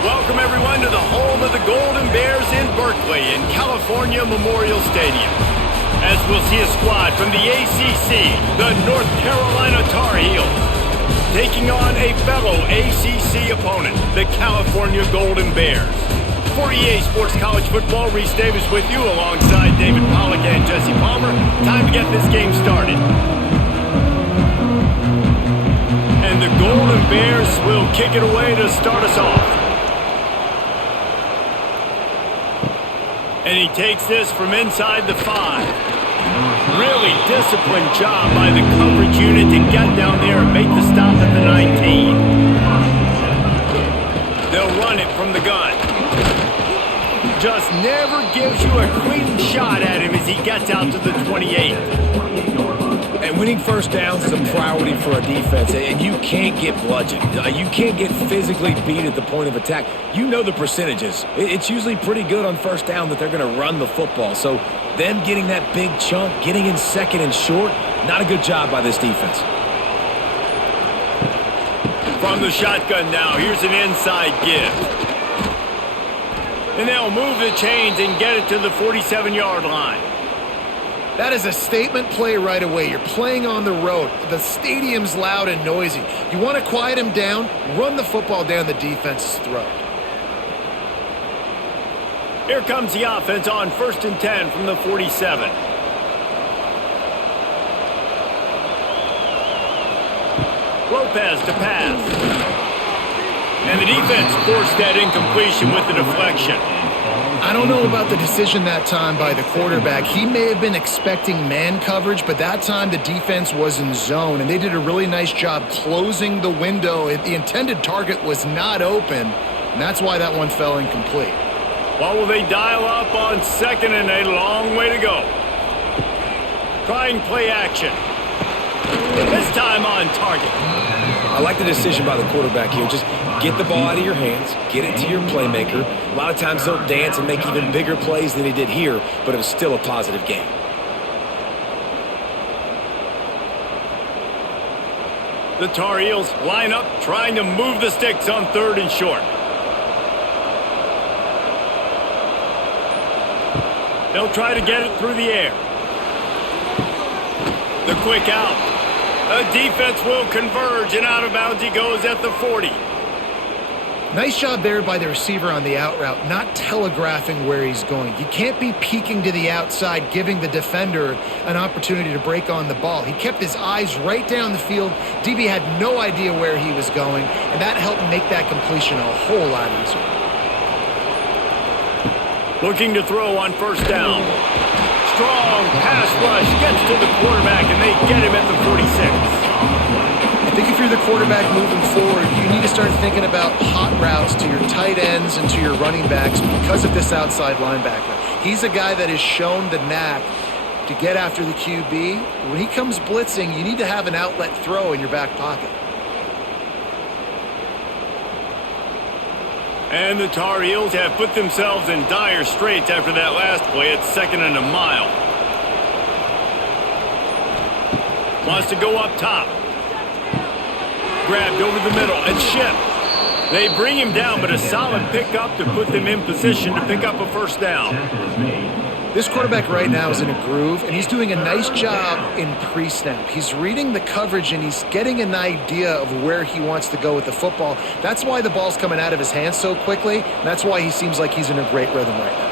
Welcome, everyone, to the home of the Golden Bears in Berkeley in California Memorial Stadium. As we'll see a squad from the ACC, the North Carolina Tar Heels, taking on a fellow ACC opponent, the California Golden Bears. For EA Sports College Football, Reese Davis with you alongside David Pollack and Jesse Palmer. Time to get this game started. And the Golden Bears will kick it away to start us off. And he takes this from inside the 5. Really disciplined job by the coverage unit to get down there and make the stop at the 19. They'll run it from the gun. Just never gives you a clean shot at him as he gets out to the 28. And winning first downs is a priority for a defense, and you can't get bludgeoned. You can't get physically beat at the point of attack. You know the percentages. It's usually pretty good on first down that they're going to run the football. So them getting that big chunk, getting in second and short, not a good job by this defense. From the shotgun now, here's an inside give. And they'll move the chains and get it to the 47-yard line. That is a statement play right away. You're playing on the road. The stadium's loud and noisy. You want to quiet him down, run the football down the defense's throat. Here comes the offense on 1st and 10 from the 47. Lopez to pass. And the defense forced that incompletion with the deflection. I don't know about the decision that time by the quarterback. He may have been expecting man coverage, but that time the defense was in zone, and they did a really nice job closing the window. The intended target was not open, and that's why that one fell incomplete. Well, will they dial up on 2nd and a long way to go? Trying play action. This time on target. I like the decision by the quarterback here. Just get the ball out of your hands, get it to your playmaker. A lot of times they'll dance and make even bigger plays than he did here, but it was still a positive game. The Tar Heels line up, trying to move the sticks on 3rd and short. They'll try to get it through the air. The quick out. The defense will converge, and out of bounds he goes at the 40. Nice job there by the receiver on the out route, not telegraphing where he's going. You can't be peeking to the outside, giving the defender an opportunity to break on the ball. He kept his eyes right down the field. DB had no idea where he was going, and that helped make that completion a whole lot easier. Looking to throw on 1st down. Strong pass rush gets to the quarterback, and they get him at the 46. I think if you're the quarterback moving forward, you need to start thinking about hot routes to your tight ends and to your running backs because of this outside linebacker. He's a guy that has shown the knack to get after the QB. When he comes blitzing, you need to have an outlet throw in your back pocket. And the Tar Heels have put themselves in dire straits after that last play at 2nd and a mile. Wants to go up top. Grabbed over the middle and shipped. They bring him down, but a solid pickup to put them in position to pick up a 1st down. This quarterback right now is in a groove, and he's doing a nice job in pre-snap. He's reading the coverage, and he's getting an idea of where he wants to go with the football. That's why the ball's coming out of his hands so quickly, and that's why he seems like he's in a great rhythm right now.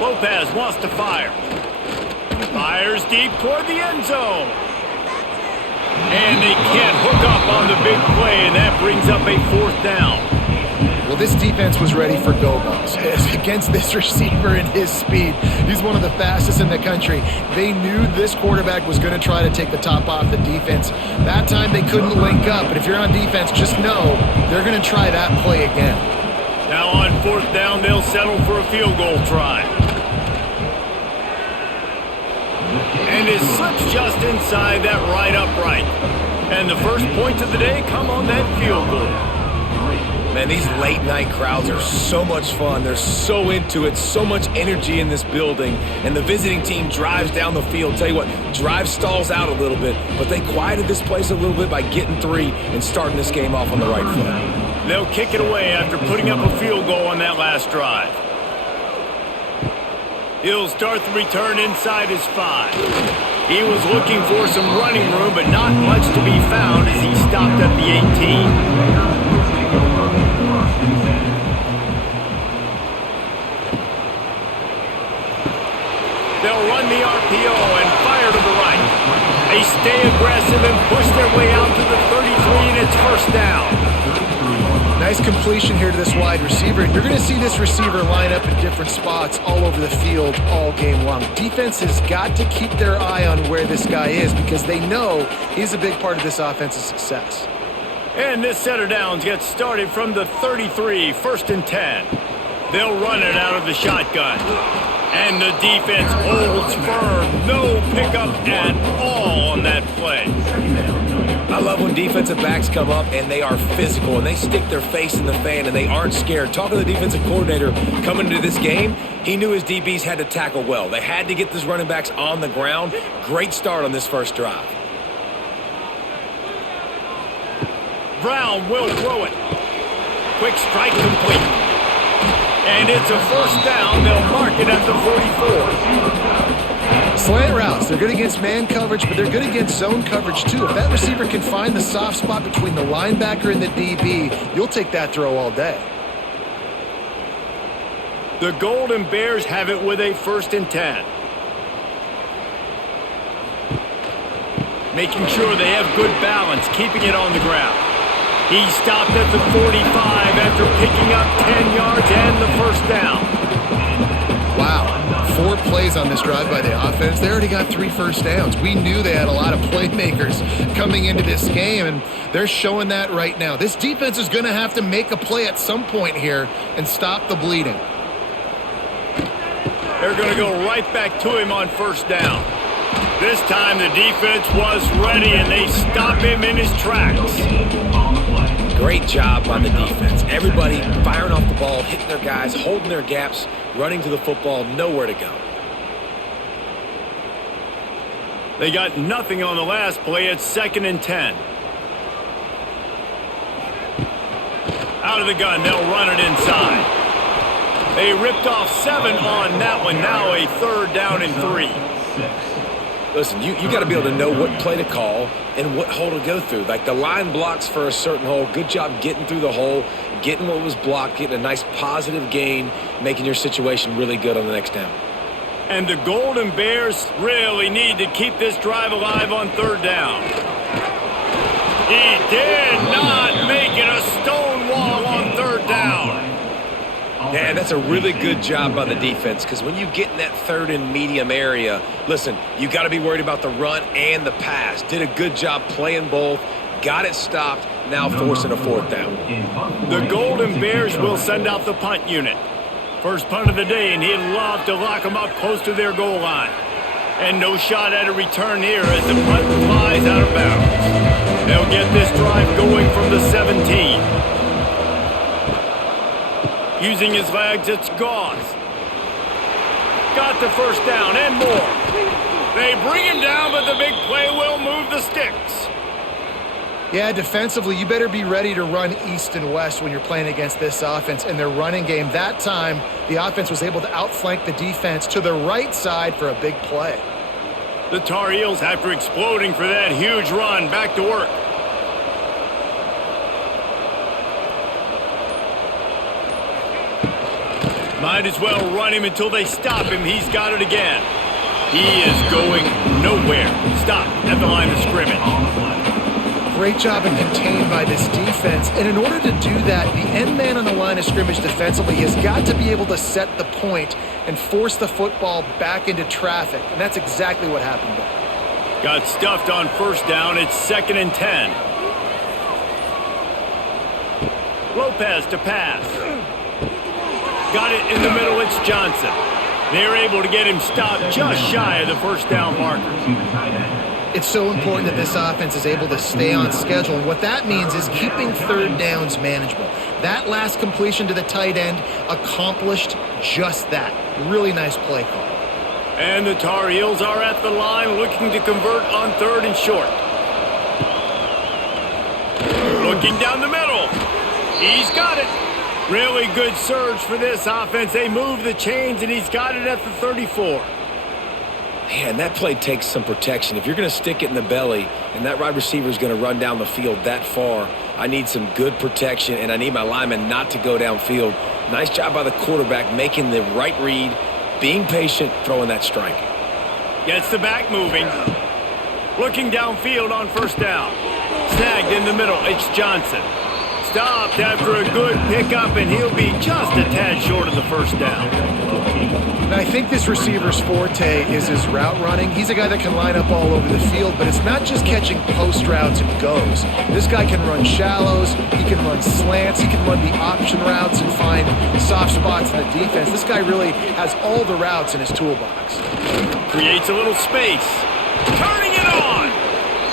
Lopez wants to fire. Fires deep toward the end zone. And they can't hook up on the big play, and that brings up a 4th down. Well, this defense was ready for go balls. Against this receiver and his speed, he's one of the fastest in the country. They knew this quarterback was going to try to take the top off the defense. That time they couldn't link up, but if you're on defense, just know they're going to try that play again. Now on 4th down, they'll settle for a field goal try. And it slips just inside that right upright. And the first points of the day come on that field goal. Man, these late-night crowds are so much fun. They're so into it, so much energy in this building. And the visiting team drives down the field. Tell you what, drive stalls out a little bit, but they quieted this place a little bit by getting 3 and starting this game off on the right foot. They'll kick it away after putting up a field goal on that last drive. He'll start the return inside his 5. He was looking for some running room, but not much to be found as he stopped at the 18. They'll run the RPO and fire to the right. They stay aggressive and push their way out to the 33, and it's first down. Nice completion here to this wide receiver. You're going to see this receiver line up in different spots all over the field all game long. Defense has got to keep their eye on where this guy is because they know he's a big part of this offense's success. And this set of downs gets started from the 33, first and 10. They'll run it out of the shotgun. And the defense holds firm. No pickup at all on that play. I love when defensive backs come up and they are physical and they stick their face in the fan and they aren't scared. Talking to the defensive coordinator coming into this game, he knew his DBs had to tackle well. They had to get these running backs on the ground. Great start on this first drive. Brown will throw it. Quick strike complete. And it's a first down. They'll mark it at the 44. Slant routes, they're good against man coverage, but they're good against zone coverage too. If that receiver can find the soft spot between the linebacker and the DB, you'll take that throw all day. The Golden Bears have it with a first and 10. Making sure they have good balance, keeping it on the ground. He stopped at the 45 after picking up 10 yards and the first down. Wow. 4 plays on this drive by the offense. They already got 3 first downs. We knew they had a lot of playmakers coming into this game, and they're showing that right now. This defense is going to have to make a play at some point here and stop the bleeding. They're going to go right back to him on first down. This time the defense was ready, and they stop him in his tracks. Great job by the defense. Everybody firing off the ball, hitting their guys, holding their gaps, running to the football, nowhere to go. They got nothing on the last play. It's second and 10. Out of the gun, they'll run it inside. They ripped off 7 on that one. Now a third down and 3. Listen, you got to be able to know what play to call and what hole to go through. Like the line blocks for a certain hole. Good job getting through the hole, getting what was blocked, getting a nice positive gain, making your situation really good on the next down. And the Golden Bears really need to keep this drive alive on third down. He did not make it a stone wall on third down. Yeah, that's a really good job by the defense because when you get in that third and medium area, listen, you got to be worried about the run and the pass. Did a good job playing both, got it stopped, now forcing a fourth down. The Golden Bears will send out the punt unit. First punt of the day, and he'd love to lock them up close to their goal line. And no shot at a return here as the punt flies out of bounds. They'll get this drive going from the 17. Using his legs, it's Gauze. Got the first down and more. They bring him down, but the big play will move the sticks. Yeah, defensively, you better be ready to run east and west when you're playing against this offense and their running game. That time, the offense was able to outflank the defense to the right side for a big play. The Tar Heels, after exploding for that huge run, back to work. Might as well run him until they stop him. He's got it again. He is going nowhere. Stop at the line of scrimmage. Great job and contained by this defense. And in order to do that, the end man on the line of scrimmage defensively has got to be able to set the point and force the football back into traffic. And that's exactly what happened there. Got stuffed on first down. It's second and 10. Lopez to pass. Got it in the middle. It's Johnson. They're able to get him stopped just shy of the first down marker. It's so important that this offense is able to stay on schedule. And what that means is keeping third downs manageable. That last completion to the tight end accomplished just that. Really nice play call. And the Tar Heels are at the line looking to convert on 3rd and short. Looking down the middle. He's got it. Really good surge for this offense. They move the chains, and he's got it at the 34. Man, that play takes some protection. If you're going to stick it in the belly and that wide receiver is going to run down the field that far, I need some good protection, and I need my lineman not to go downfield. Nice job by the quarterback making the right read, being patient, throwing that strike. Gets the back moving. Looking downfield on 1st down. Snagged in the middle. It's Johnson. Stopped after a good pickup, and he'll be just a tad short of the 1st down. And I think this receiver's forte is his route running. He's a guy that can line up all over the field, but it's not just catching post routes and goes. This guy can run shallows, he can run slants, he can run the option routes and find soft spots in the defense. This guy really has all the routes in his toolbox. Creates a little space. Turning it on!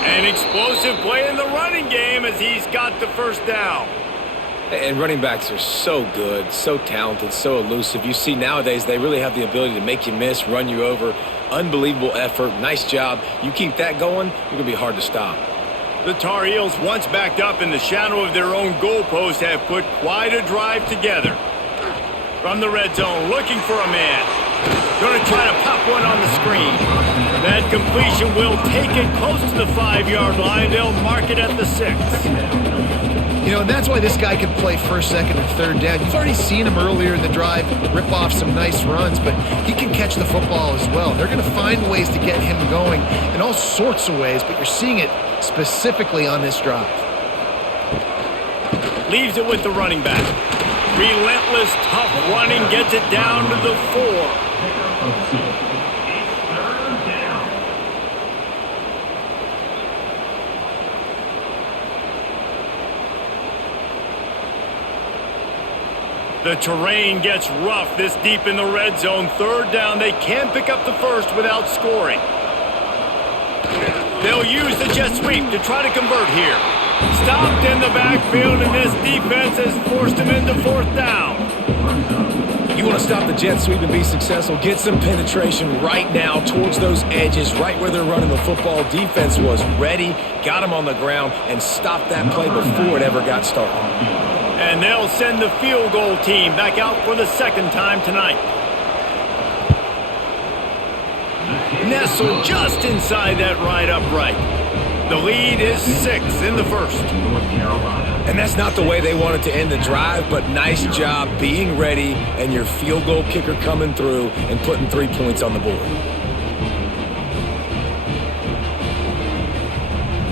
An explosive play in the running game as he's got the 1st down. And running backs are so good, so talented, so elusive. You see nowadays they really have the ability to make you miss, run you over. Unbelievable effort. Nice job. You keep that going, you're going to be hard to stop. The Tar Heels, once backed up in the shadow of their own goalpost, have put quite a drive together. From the red zone, looking for a man. Going to try to pop one on the screen. That completion will take it close to the 5-yard line. They'll mark it at the 6. You know, and that's why this guy can play 1st, 2nd, and 3rd down. You've already seen him earlier in the drive rip off some nice runs, but he can catch the football as well. They're going to find ways to get him going in all sorts of ways, but you're seeing it specifically on this drive. Leaves it with the running back. Relentless, tough running, gets it down to the 4. The terrain gets rough this deep in the red zone. 3rd down. They can't pick up the 1st without scoring. They'll use the jet sweep to try to convert here. Stopped in the backfield, and this defense has forced him into 4th down. You want to stop the jet sweep and be successful, get some penetration right now towards those edges, right where they're running the football. Defense was ready, got him on the ground, and stopped that play before it ever got started. And they'll send the field goal team back out for the 2nd time tonight. Nestled just inside that right upright. The lead is 6 in the 1st. And that's not the way they wanted to end the drive, but nice job being ready and your field goal kicker coming through and putting 3 points on the board.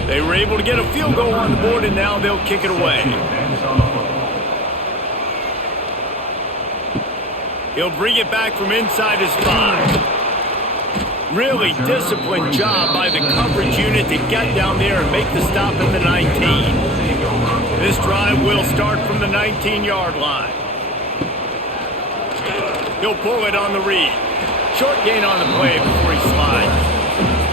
They were able to get a field goal on the board, and now they'll kick it away. He'll bring it back from inside his 5. Really disciplined job by the coverage unit to get down there and make the stop at the 19. This drive will start from the 19-yard line. He'll pull it on the read. Short gain on the play before he slides.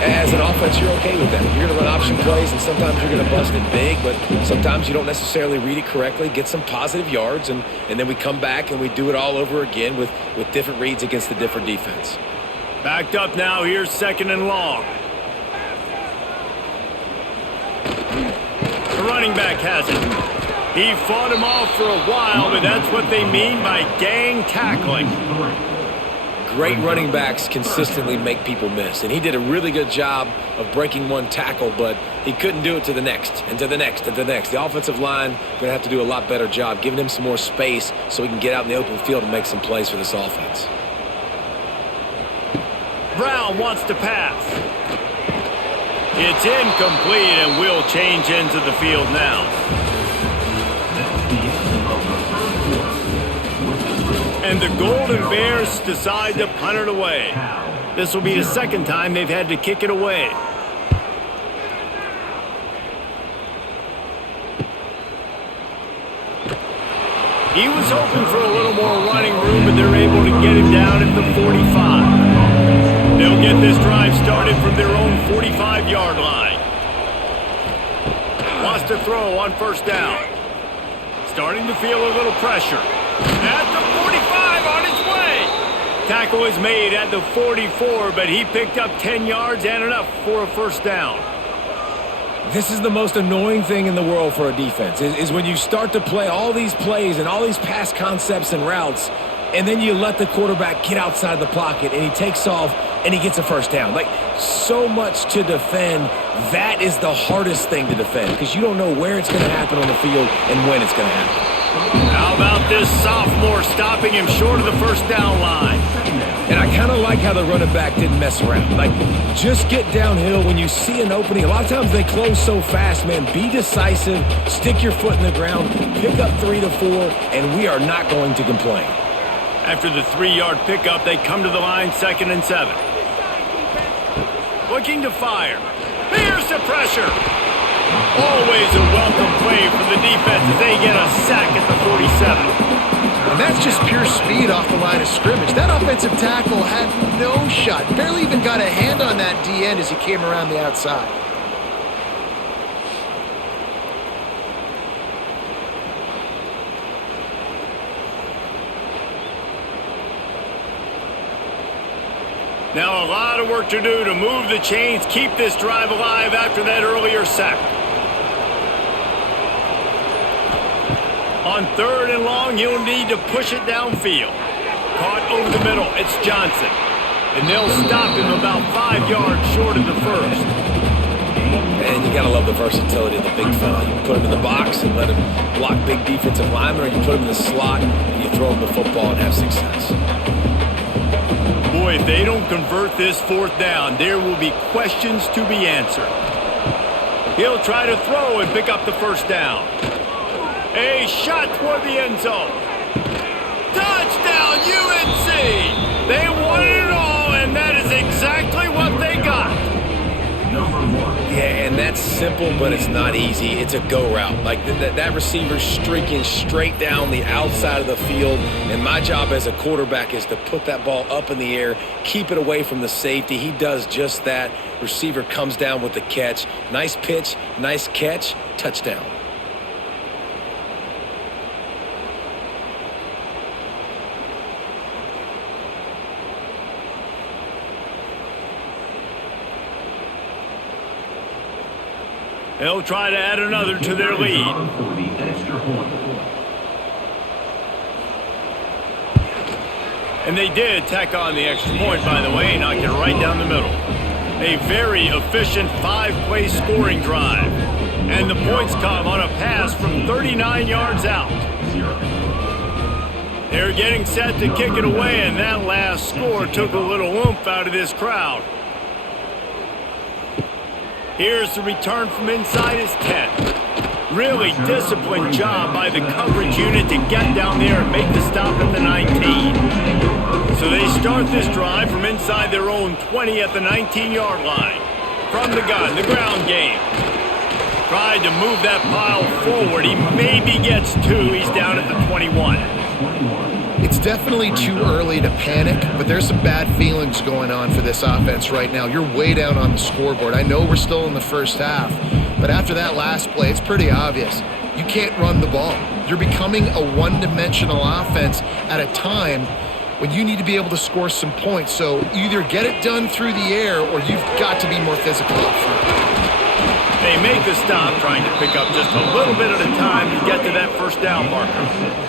As an offense, you're okay with that. You're going to run option plays, and sometimes you're going to bust it big, but sometimes you don't necessarily read it correctly, get some positive yards, and then we come back and we do it all over again with different reads against the different defense. Backed up now. Here's 2nd and long. The running back has it. He fought him off for a while, but that's what they mean by gang tackling. Great running backs consistently make people miss, and he did a really good job of breaking one tackle, but he couldn't do it to the next, and to the next, and to the next. The offensive line going to have to do a lot better job, giving him some more space so he can get out in the open field and make some plays for this offense. Brown wants to pass. It's incomplete, and will change ends of the field now. And the Golden Bears decide to punt it away. This will be the 2nd time they've had to kick it away. He was hoping for a little more running room, but they're able to get him down at the 45. They'll get this drive started from their own 45-yard line. Wants to throw on first down. Starting to feel a little pressure. At the 45, on his way. Tackle is made at the 44, but he picked up 10 yards and enough for a first down. This is the most annoying thing in the world for a defense, is when you start to play all these plays and all these pass concepts and routes, and then you let the quarterback get outside the pocket, and he takes off, and he gets a first down. Like, so much to defend. That is the hardest thing to defend, because you don't know where it's going to happen on the field and when it's going to happen. How about this sophomore stopping him short of the first down line? And I kind of like how the running back didn't mess around. Like, just get downhill when you see an opening. A lot of times they close so fast, man. Be decisive, stick your foot in the ground, pick up 3 to 4, and we are not going to complain. After the 3-yard pickup, they come to the line, 2nd and 7. Looking to fire. Here's the pressure. Always a welcome play from the defense as they get a sack at the 47. And that's just pure speed off the line of scrimmage. That offensive tackle had no shot. Barely even got a hand on that D-end as he came around the outside. Now a lot of work to do to move the chains, keep this drive alive after that earlier sack. On 3rd and long, he'll need to push it downfield. Caught over the middle, it's Johnson. And they'll stop him about 5 yards short of the first. And you got to love the versatility of the big fella. You put him in the box and let him block big defensive linemen, or you put him in the slot and you throw him the football and have success. Boy, if they don't convert this 4th down, there will be questions to be answered. He'll try to throw and pick up the first down. A shot toward the end zone. Touchdown, UNC! They won it all, and that is exactly what they got. Yeah, and that's simple, but it's not easy. It's a go route. Like, that receiver's streaking straight down the outside of the field, and my job as a quarterback is to put that ball up in the air, keep it away from the safety. He does just that. Receiver comes down with the catch. Nice pitch, nice catch, touchdown. They'll try to add another to their lead. And they did tack on the extra point, by the way, knocked it right down the middle. A very efficient 5-play scoring drive. And the points come on a pass from 39 yards out. They're getting set to kick it away, and that last score took a little oomph out of this crowd. Here's the return from inside his 10. Really disciplined job by the coverage unit to get down there and make the stop at the 19. So they start this drive from inside their own 20 at the 19-yard line. From the gun, the ground game. Tried to move that pile forward. He maybe gets 2. He's down at the 21. It's definitely too early to panic, but there's some bad feelings going on for this offense right now. You're way down on the scoreboard. I know we're still in the first half, but after that last play, it's pretty obvious. You can't run the ball. You're becoming a one-dimensional offense at a time when you need to be able to score some points. So either get it done through the air or you've got to be more physical up front. They make the stop, trying to pick up just a little bit at a time to get to that first down marker.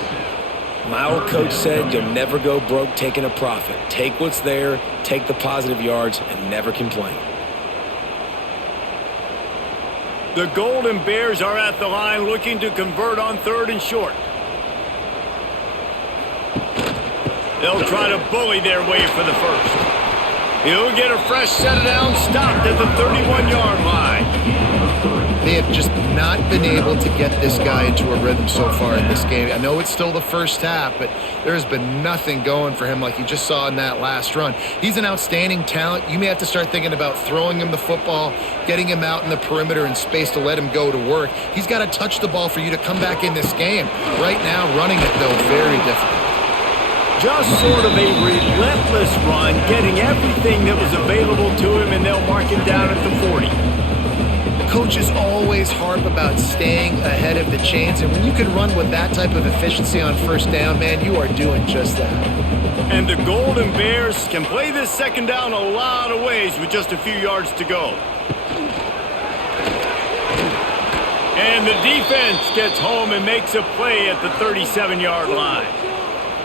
My old coach said you'll never go broke taking a profit. Take what's there, take the positive yards, and never complain. The Golden Bears are at the line looking to convert on 3rd and short. They'll try to bully their way for the first. He'll get a fresh set of downs, stopped at the 31-yard line. They have just not been able to get this guy into a rhythm so far in this game. I know it's still the first half, but there has been nothing going for him like you just saw in that last run. He's an outstanding talent. You may have to start thinking about throwing him the football, getting him out in the perimeter in space to let him go to work. He's got to touch the ball for you to come back in this game. Right now, running it, though, very difficult. Just sort of a relentless run, getting everything that was available to him, and they'll mark him down at the 40. Coaches always harp about staying ahead of the chains, and when you can run with that type of efficiency on first down, man, you are doing just that. And the Golden Bears can play this second down a lot of ways with just a few yards to go. And the defense gets home and makes a play at the 37-yard line.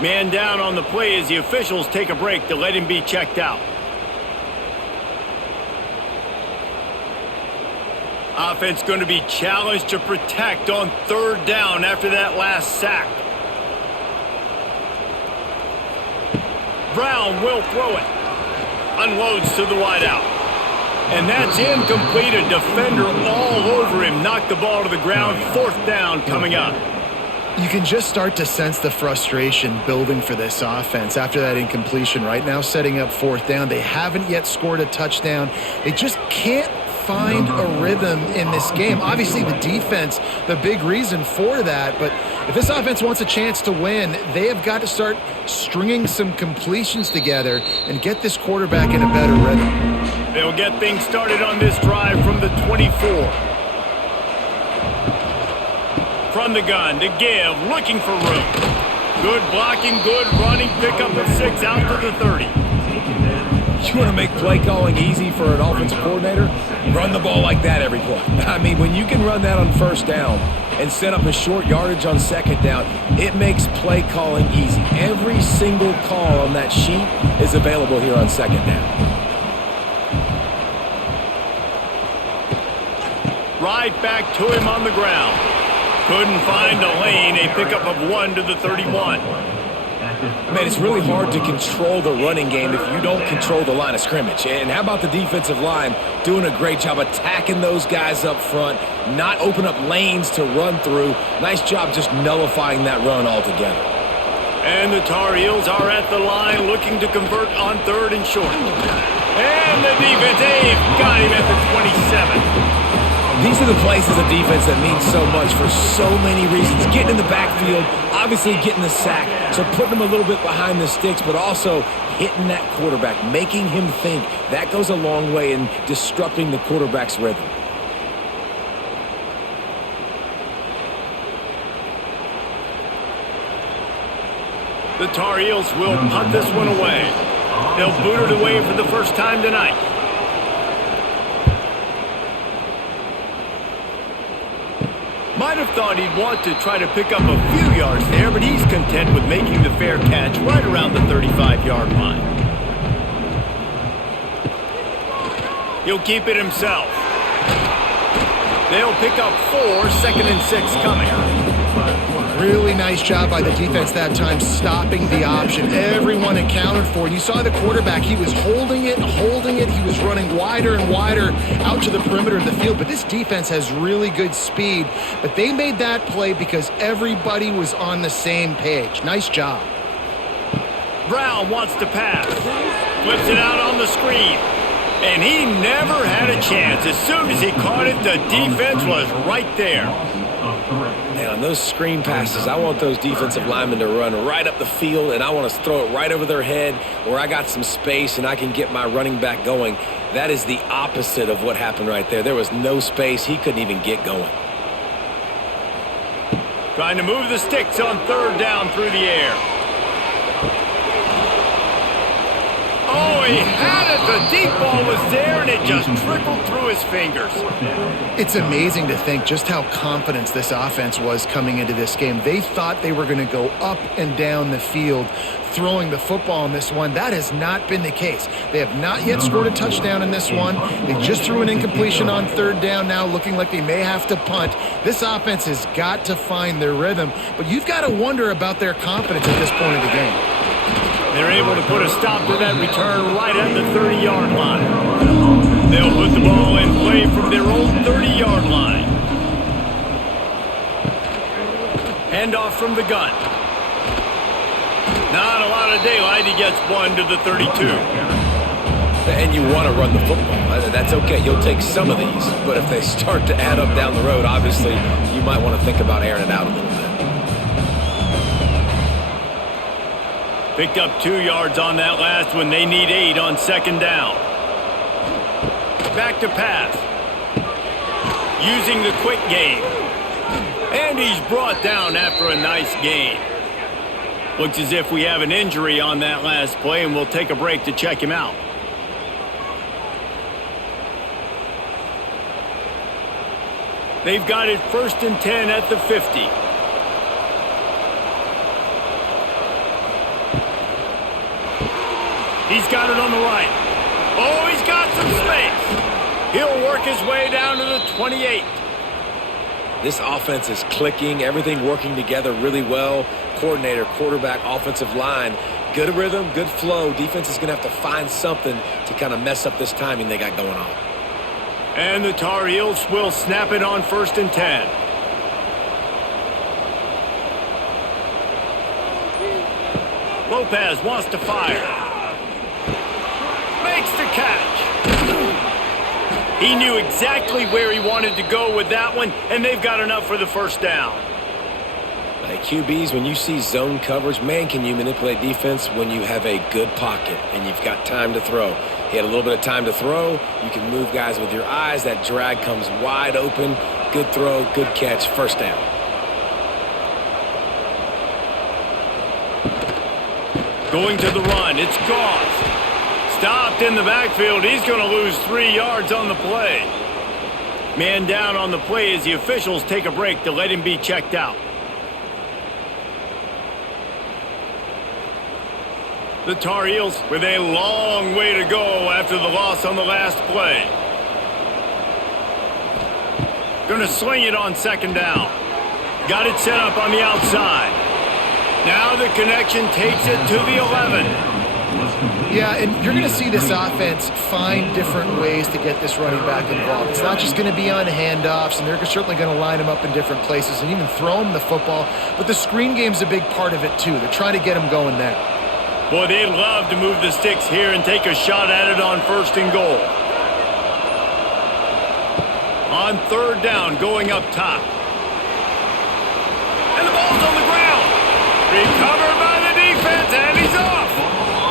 Man down on the play as the officials take a break to let him be checked out. Offense going to be challenged to protect on third down after that last sack. Brown will throw it. Unloads to the wideout. And that's incomplete. A defender all over him. Knocked the ball to the ground. Fourth down coming up. You can just start to sense the frustration building for this offense after that incompletion. Right now, setting up fourth down. They haven't yet scored a touchdown. They just can't find a rhythm in this game. Obviously, the defense, the big reason for that. But if this offense wants a chance to win, they have got to start stringing some completions together and get this quarterback in a better rhythm. They'll get things started on this drive from the 24. From the gun to give, looking for room. Good blocking, good running, pickup of 6 out to the 30. You want to make play calling easy for an offensive coordinator? Run the ball like that every play. I mean, when you can run that on first down and set up a short yardage on second down, it makes play calling easy. Every single call on that sheet is available here on second down. Right back to him on the ground. Couldn't find a lane, a pickup of 1 to the 31. Man, it's really hard to control the running game if you don't control the line of scrimmage. And how about the defensive line doing a great job attacking those guys up front, not open up lanes to run through. Nice job just nullifying that run altogether. And the Tar Heels are at the line looking to convert on third and short. And the defense, they've got him at the 27. These are the plays as a defense that mean so much for so many reasons. Getting in the backfield, obviously getting the sack, so putting him a little bit behind the sticks, but also hitting that quarterback, making him think. That goes a long way in disrupting the quarterback's rhythm. The Tar Heels will punt this one away. They'll boot it away for the first time tonight. Might have thought he'd want to try to pick up a few yards there, but he's content with making the fair catch right around the 35-yard line. He'll keep it himself. They'll pick up 4, second and 6 coming. Really nice job by the defense that time, stopping the option. Everyone accounted for it. You saw the quarterback. He was holding it. He was running wider and wider out to the perimeter of the field. But this defense has really good speed. But they made that play because everybody was on the same page. Nice job. Brown wants to pass. Flips it out on the screen. And he never had a chance. As soon as he caught it, the defense was right there. Man, on those screen passes, I want those defensive linemen to run right up the field, and I want to throw it right over their head where I got some space and I can get my running back going. That is the opposite of what happened right there. There was no space. He couldn't even get going. Trying to move the sticks on third down through the air. Oh, he had it. The deep ball was there, and it just trickled through his fingers. It's amazing to think just how confident this offense was coming into this game. They thought they were going to go up and down the field throwing the football in this one. That has not been the case. They have not yet scored a touchdown in this one. They just threw an incompletion on third down now, looking like they may have to punt. This offense has got to find their rhythm, but you've got to wonder about their confidence at this point of the game. They're able to put a stop to that return right at the 30-yard line. They'll put the ball in play from their own 30-yard line. Handoff from the gun. Not a lot of daylight. He gets 1 to the 32. And you want to run the football. That's okay. You'll take some of these. But if they start to add up down the road, obviously, you might want to think about airing it out a little bit. Picked up 2 yards on that last one. They need 8 on second down. Back to pass. Using the quick game. And he's brought down after a nice gain. Looks as if we have an injury on that last play, and we'll take a break to check him out. They've got it 1st and 10 at the 50. He's got it on the right. Oh, he's got some space. He'll work his way down to the 28. This offense is clicking, everything working together really well. Coordinator, quarterback, offensive line, good rhythm, good flow. Defense is going to have to find something to kind of mess up this timing they got going on. And the Tar Heels will snap it on 1st and 10. Lopez wants to fire. Makes the catch. He knew exactly where he wanted to go with that one, and they've got enough for the 1st down. Like QBs, when you see zone coverage, man, can you manipulate defense when you have a good pocket and you've got time to throw. He had a little bit of time to throw. You can move guys with your eyes. That drag comes wide open. Good throw, good catch, 1st down. Going to the run. It's Goss. Stopped in the backfield. He's going to lose 3 yards on the play. Man down on the play as the officials take a break to let him be checked out. The Tar Heels with a long way to go after the loss on the last play. Going to sling it on 2nd down. Got it set up on the outside. Now the connection takes it to the 11. Yeah, and you're going to see this offense find different ways to get this running back involved. It's not just going to be on handoffs, and they're certainly going to line him up in different places and even throw him the football. But the screen game's a big part of it, too. They're trying to get him going there. Boy, they'd love to move the sticks here and take a shot at it on 1st and goal. On 3rd down, going up top. And the ball's on the ground. Recovered by the defense, and he's off.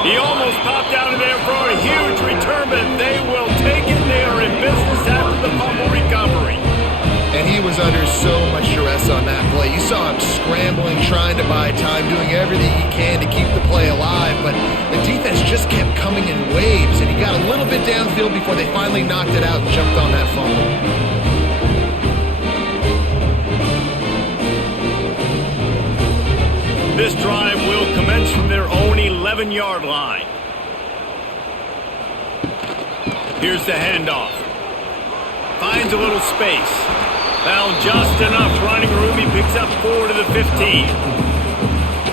He almost popped out of there for a huge return, but they will take it. They are in business after the fumble recovery. And he was under so much stress on that play. You saw him scrambling, trying to buy time, doing everything he can to keep the play alive. But the defense just kept coming in waves, and he got a little bit downfield before they finally knocked it out and jumped on that fumble. This drive will commence from their own 11-yard line. Here's the handoff. Finds a little space. Found just enough running room. He picks up 4 to the 15.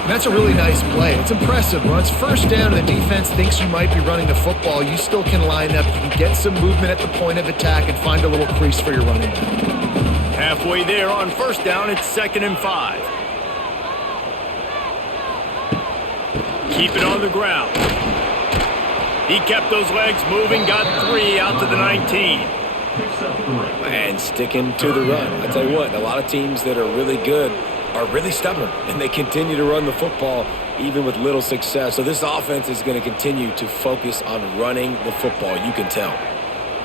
That's a really nice play. It's impressive. When it's 1st down and the defense thinks you might be running the football, you still can line up. You can get some movement at the point of attack and find a little crease for your running back. Halfway there on 1st down, it's 2nd and 5. Keep it on the ground. He kept those legs moving, got 3 out to the 19. And sticking to the run. I tell you what, a lot of teams that are really good are really stubborn, and they continue to run the football even with little success. So this offense is going to continue to focus on running the football. You can tell.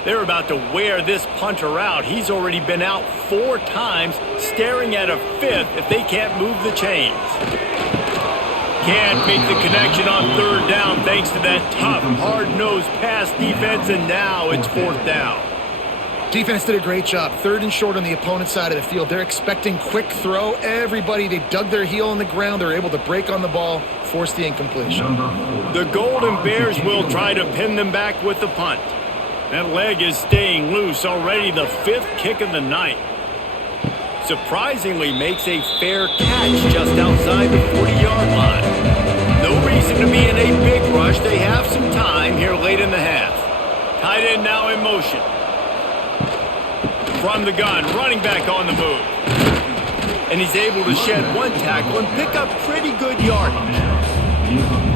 They're about to wear this punter out. He's already been out 4 times, staring at a 5th if they can't move the chains. Can't make the connection on 3rd down thanks to that tough, hard-nosed pass defense, and now it's 4th down. Defense did a great job. 3rd and short on the opponent's side of the field. They're expecting quick throw. Everybody, they dug their heel on the ground. They're able to break on the ball, force the incompletion. The Golden Bears will try to pin them back with the punt. That leg is staying loose. Already the 5th kick of the night. Surprisingly makes a fair catch just outside the 40-yard line. No reason to be in a big rush. They have some time here late in the half. Tight end now in motion. From the gun, running back on the move. And he's able to shed 1 tackle and pick up pretty good yardage.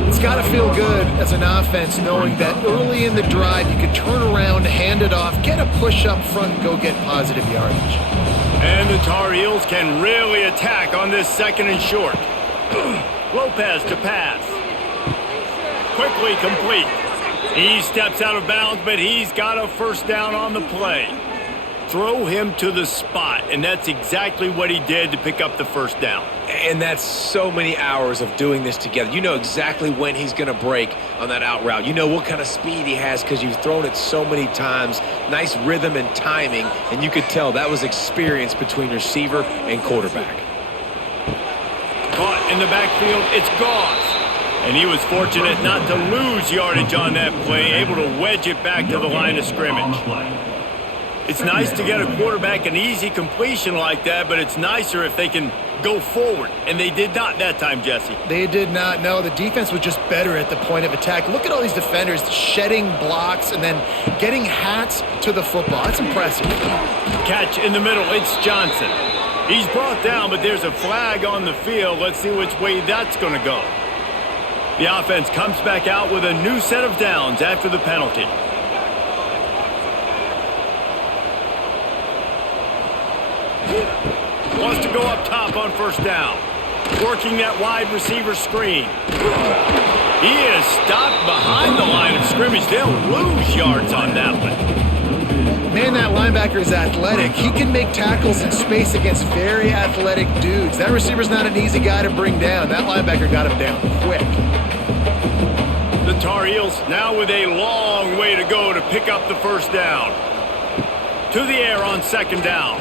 It's got to feel good as an offense knowing that early in the drive you can turn around, hand it off, get a push up front, and go get positive yardage. And the Tar Heels can really attack on this 2nd and short. Lopez to pass. quickly complete. He steps out of bounds, but he's got a first down on the play. Throw him to the spot, and that's exactly what he did to pick up the first down. And that's so many hours of doing this together. You know exactly when he's going to break on that out route. You know what kind of speed he has because you've thrown it so many times. Nice rhythm and timing, and you could tell that was experience between receiver and quarterback. Caught in the backfield, it's Goss. And he was fortunate not to lose yardage on that play, able to wedge it back to the line of scrimmage. It's nice to get a quarterback an easy completion like that, but it's nicer if they can go forward. And they did not that time, Jesse. They did not. No, the defense was just better at the point of attack. Look at all these defenders shedding blocks and then getting hats to the football. That's impressive. Catch in the middle. It's Johnson. He's brought down, but there's a flag on the field. Let's see which way that's going to go. The offense comes back out with a new set of downs after the penalty. Wants to go up top on first down. Working that wide receiver screen. He is stopped behind the line of scrimmage. They'll lose yards on that one. Man, that linebacker is athletic. He can make tackles in space against very athletic dudes. That receiver's not an easy guy to bring down. That linebacker got him down quick. The Tar Heels now with a long way to go to pick up the first down. To the air on second down.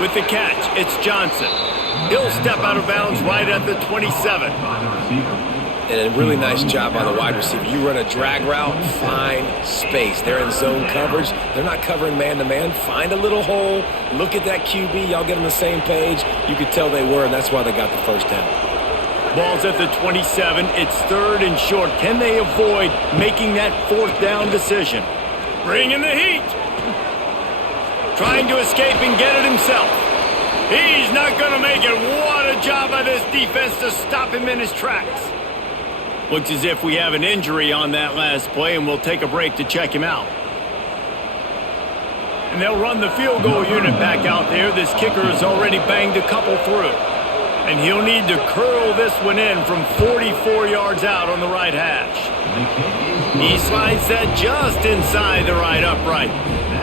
With the catch, it's Johnson. He'll step out of bounds right at the 27. And a really nice job on the wide receiver. You run a drag route, find space. They're in zone coverage. They're not covering man-to-man. Find a little hole. Look at that QB. Y'all get on the same page. You could tell they were, and that's why they got the first down. Ball's at the 27. It's third and short. Can they avoid making that fourth down decision? Bring in the heat. Trying to escape and get it himself. He's not going to make it. What a job by this defense to stop him in his tracks. Looks as if we have an injury on that last play, and we'll take a break to check him out. And they'll run the field goal unit back out there. This kicker has already banged a couple through. And he'll need to curl this one in from 44 yards out on the right hash. He slides that just inside the right upright.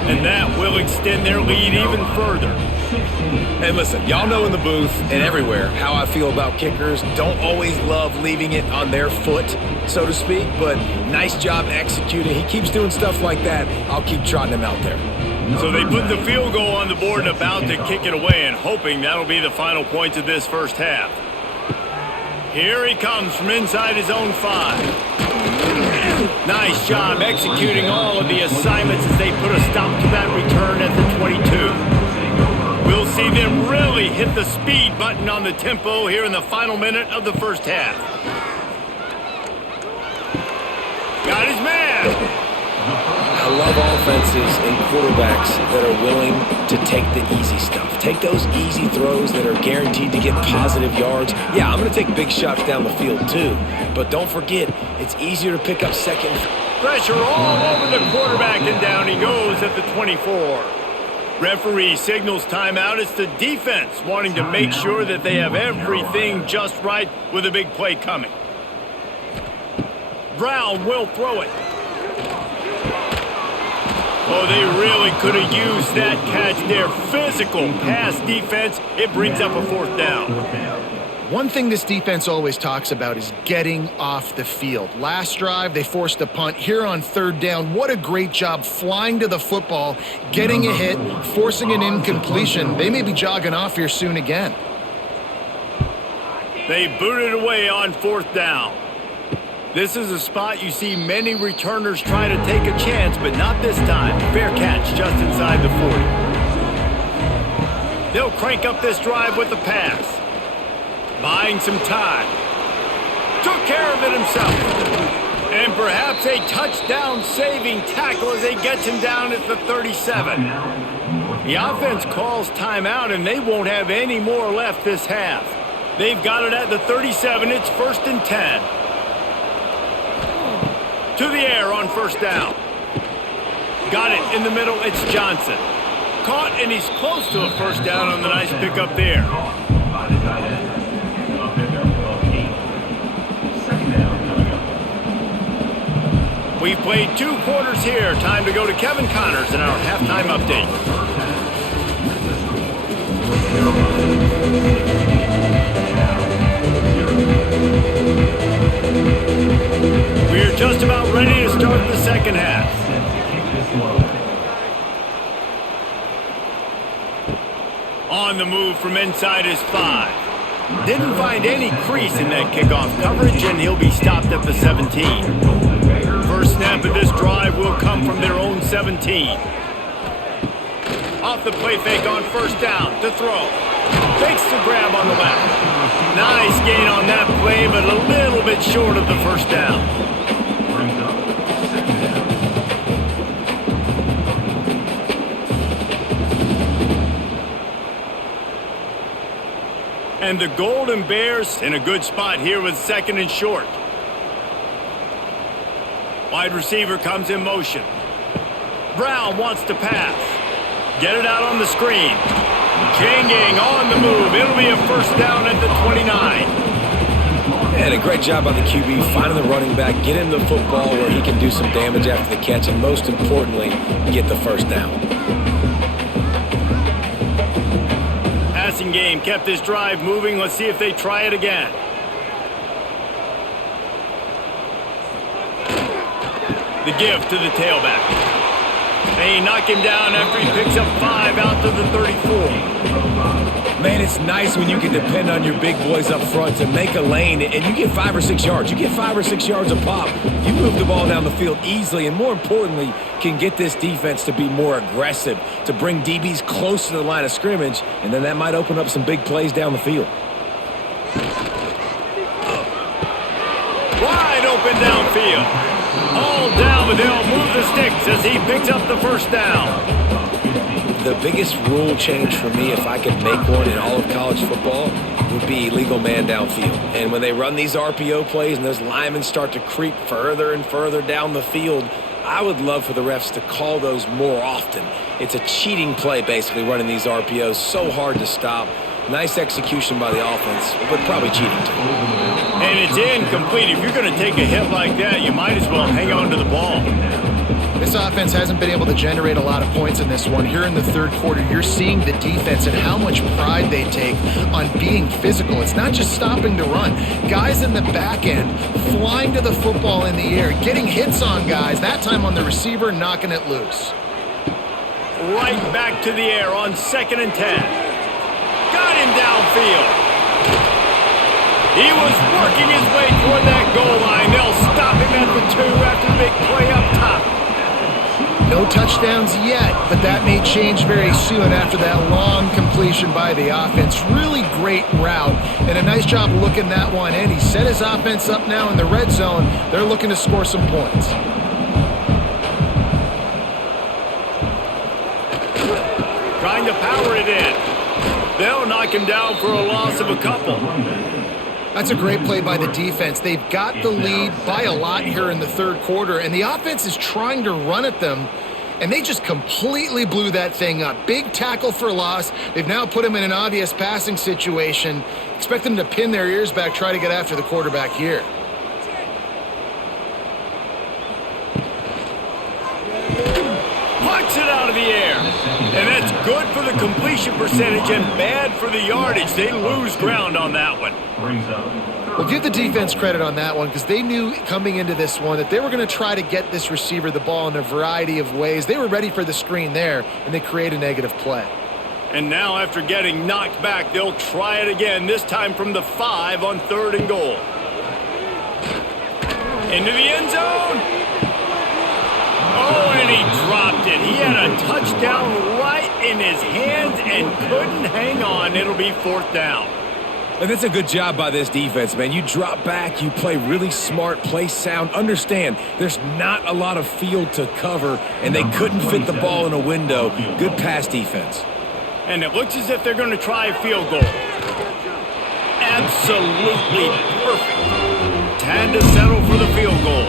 And that will extend their lead even further. And listen, y'all know in the booth and everywhere how I feel about kickers. Don't always love leaving it on their foot, so to speak, but nice job executing. He keeps doing stuff like that. I'll keep trotting him out there. So they put the field goal on the board and about to kick it away, and hoping that'll be the final points of this first half. Here he comes from inside his own 5. Nice job executing all of the assignments as they put a stop to that return at the 22. We'll see them really hit the speed button on the tempo here in the final minute of the first half. Got his man. I love offenses and quarterbacks that are willing to take the easy stuff. Take those easy throws that are guaranteed to get positive yards. Yeah, I'm going to take big shots down the field too. But don't forget, it's easier to pick up second. Pressure all over the quarterback, and down he goes at the 24. Referee signals timeout. It's the defense wanting to make sure that they have everything just right with a big play coming. Brown will throw it. Oh, they really could have used that catch there. Physical pass defense. It brings up a fourth down. One thing this defense always talks about is getting off the field. Last drive, they forced a punt. Here on third down, what a great job flying to the football, getting a hit, forcing an incompletion. They may be jogging off here soon again. They booted away on fourth down. This is a spot you see many returners try to take a chance, but not this time. Fair catch just inside the 40. They'll crank up this drive with the pass. Buying some time. Took care of it himself. And perhaps a touchdown-saving tackle as they get him down at the 37. The offense calls timeout, and they won't have any more left this half. They've got it at the 37. It's 1st and 10. To the air on first down. Got it in the middle. It's Johnson. Caught, and he's close to a first down on the nice pickup there. We've played 2 quarters here. Time to go to Kevin Connors in our halftime update. We're just about ready to start the second half. On the move from inside his 5. Didn't find any crease in that kickoff coverage, and he'll be stopped at the 17. First snap of this drive will come from their own 17. Off the play fake on first down to throw. Fakes the grab on the left. Nice gain on that play, but a little bit short of the first down. And the Golden Bears in a good spot here with 2nd and short. Wide receiver comes in motion. Brown wants to pass. Get it out on the screen. Changing on the move. It'll be a first down at the 29. And a great job by the QB finding the running back, get him the football where he can do some damage after the catch, and most importantly, get the first down. Passing game kept this drive moving. Let's see if they try it again. The give to the tailback. They knock him down after he picks up 5 out to the 34. Man, it's nice when you can depend on your big boys up front to make a lane and you get 5 or 6 yards. You get 5 or 6 yards a pop. You move the ball down the field easily and, more importantly, can get this defense to be more aggressive, to bring DBs close to the line of scrimmage, and then that might open up some big plays down the field. Wide open downfield. All down, but they'll move the sticks as he picks up the first down. The biggest rule change for me, if I could make one in all of college football, would be illegal man downfield. And when they run these RPO plays and those linemen start to creep further and further down the field, I would love for the refs to call those more often. It's a cheating play, basically, running these RPOs. So hard to stop. Nice execution by the offense, but probably cheating too. And it's incomplete. If you're going to take a hit like that, you might as well hang on to the ball. This offense hasn't been able to generate a lot of points in this one. Here in the third quarter, you're seeing the defense and how much pride they take on being physical. It's not just stopping to run. Guys in the back end flying to the football in the air, getting hits on guys, that time on the receiver, knocking it loose. Right back to the air on 2nd and 10. Got him downfield. He was working his way toward that goal line. They'll stop him at the 2 after the big play up top. No touchdowns yet, but that may change very soon after that long completion by the offense. Really great route, and a nice job looking that one in. He set his offense up now in the red zone. They're looking to score some points. Trying to power it in. They'll knock him down for a loss of a couple. That's a great play by the defense. They've got the lead by a lot here in the third quarter, and the offense is trying to run at them, and they just completely blew that thing up. Big tackle for loss. They've now put him in an obvious passing situation. Expect them to pin their ears back, try to get after the quarterback here. Puncks it out of the air. And that's good for the completion percentage and bad for the yardage. They lose ground on that one. Well, give the defense credit on that one because they knew coming into this one that they were going to try to get this receiver the ball in a variety of ways. They were ready for the screen there, and they create a negative play. And now after getting knocked back, they'll try it again, this time from the 5 on 3rd and goal. Into the end zone. Oh, and he dropped it. He had a touchdown right in his hands and couldn't hang on. It'll be 4th down. And that's a good job by this defense, man. You drop back, you play really smart, play sound. Understand, there's not a lot of field to cover, and they couldn't fit the ball in a window. Good pass defense. And it looks as if they're going to try a field goal. Absolutely perfect. Had to settle for the field goal.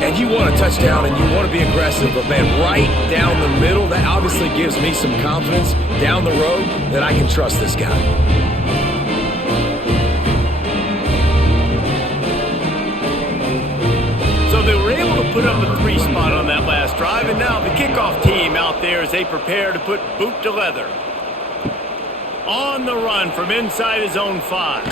And you want a touchdown and you want to be aggressive, but man, right down the middle, that obviously gives me some confidence down the road that I can trust this guy. So they were able to put put up a 3 spot on that last drive, and now the kickoff team out there as they prepare to put boot to leather. On the run from inside his own 5.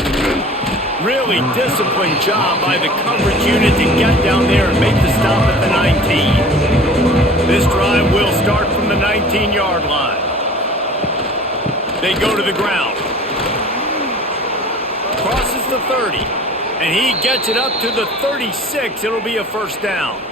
Really disciplined job by the coverage unit to get down there and make the stop at the 19. This drive will start from the 19-yard line. They go to the ground. Crosses the 30. And he gets it up to the 36. It'll be a first down.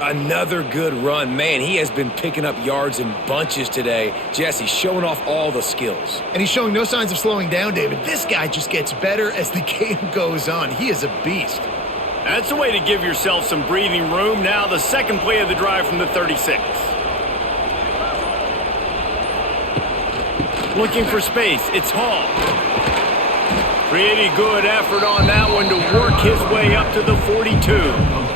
Another good run. Man, he has been picking up yards in bunches today. Jesse showing off all the skills. And he's showing no signs of slowing down, David. This guy just gets better as the game goes on. He is a beast. That's a way to give yourself some breathing room. Now the second play of the drive from the 36. Looking for space. It's Hall. Pretty good effort on that one to work his way up to the 42.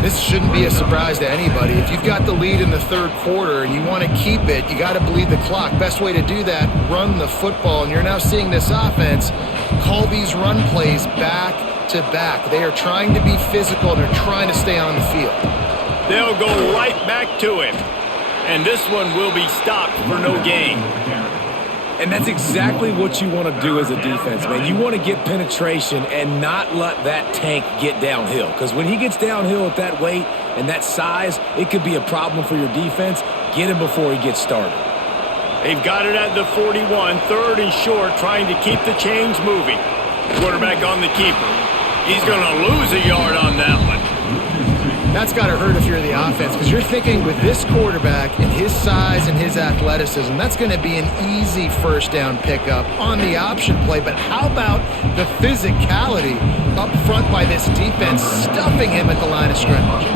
This shouldn't be a surprise to anybody. If you've got the lead in the third quarter and you want to keep it, you got to bleed the clock. Best way to do that, run the football. And you're now seeing this offense call these run plays back to back. They are trying to be physical, and they're trying to stay on the field. They'll go right back to him. And this one will be stopped for no gain. And that's exactly what you want to do as a defense, man. You want to get penetration and not let that tank get downhill. Because when he gets downhill at that weight and that size, it could be a problem for your defense. Get him before he gets started. They've got it at the 41, third and short, trying to keep the chains moving. Quarterback on the keeper. He's going to lose a yard on that one. That's got to hurt if you're the offense, because you're thinking with this quarterback and his size and his athleticism, that's going to be an easy first down pickup on the option play. But how about the physicality up front by this defense, stuffing him at the line of scrimmage?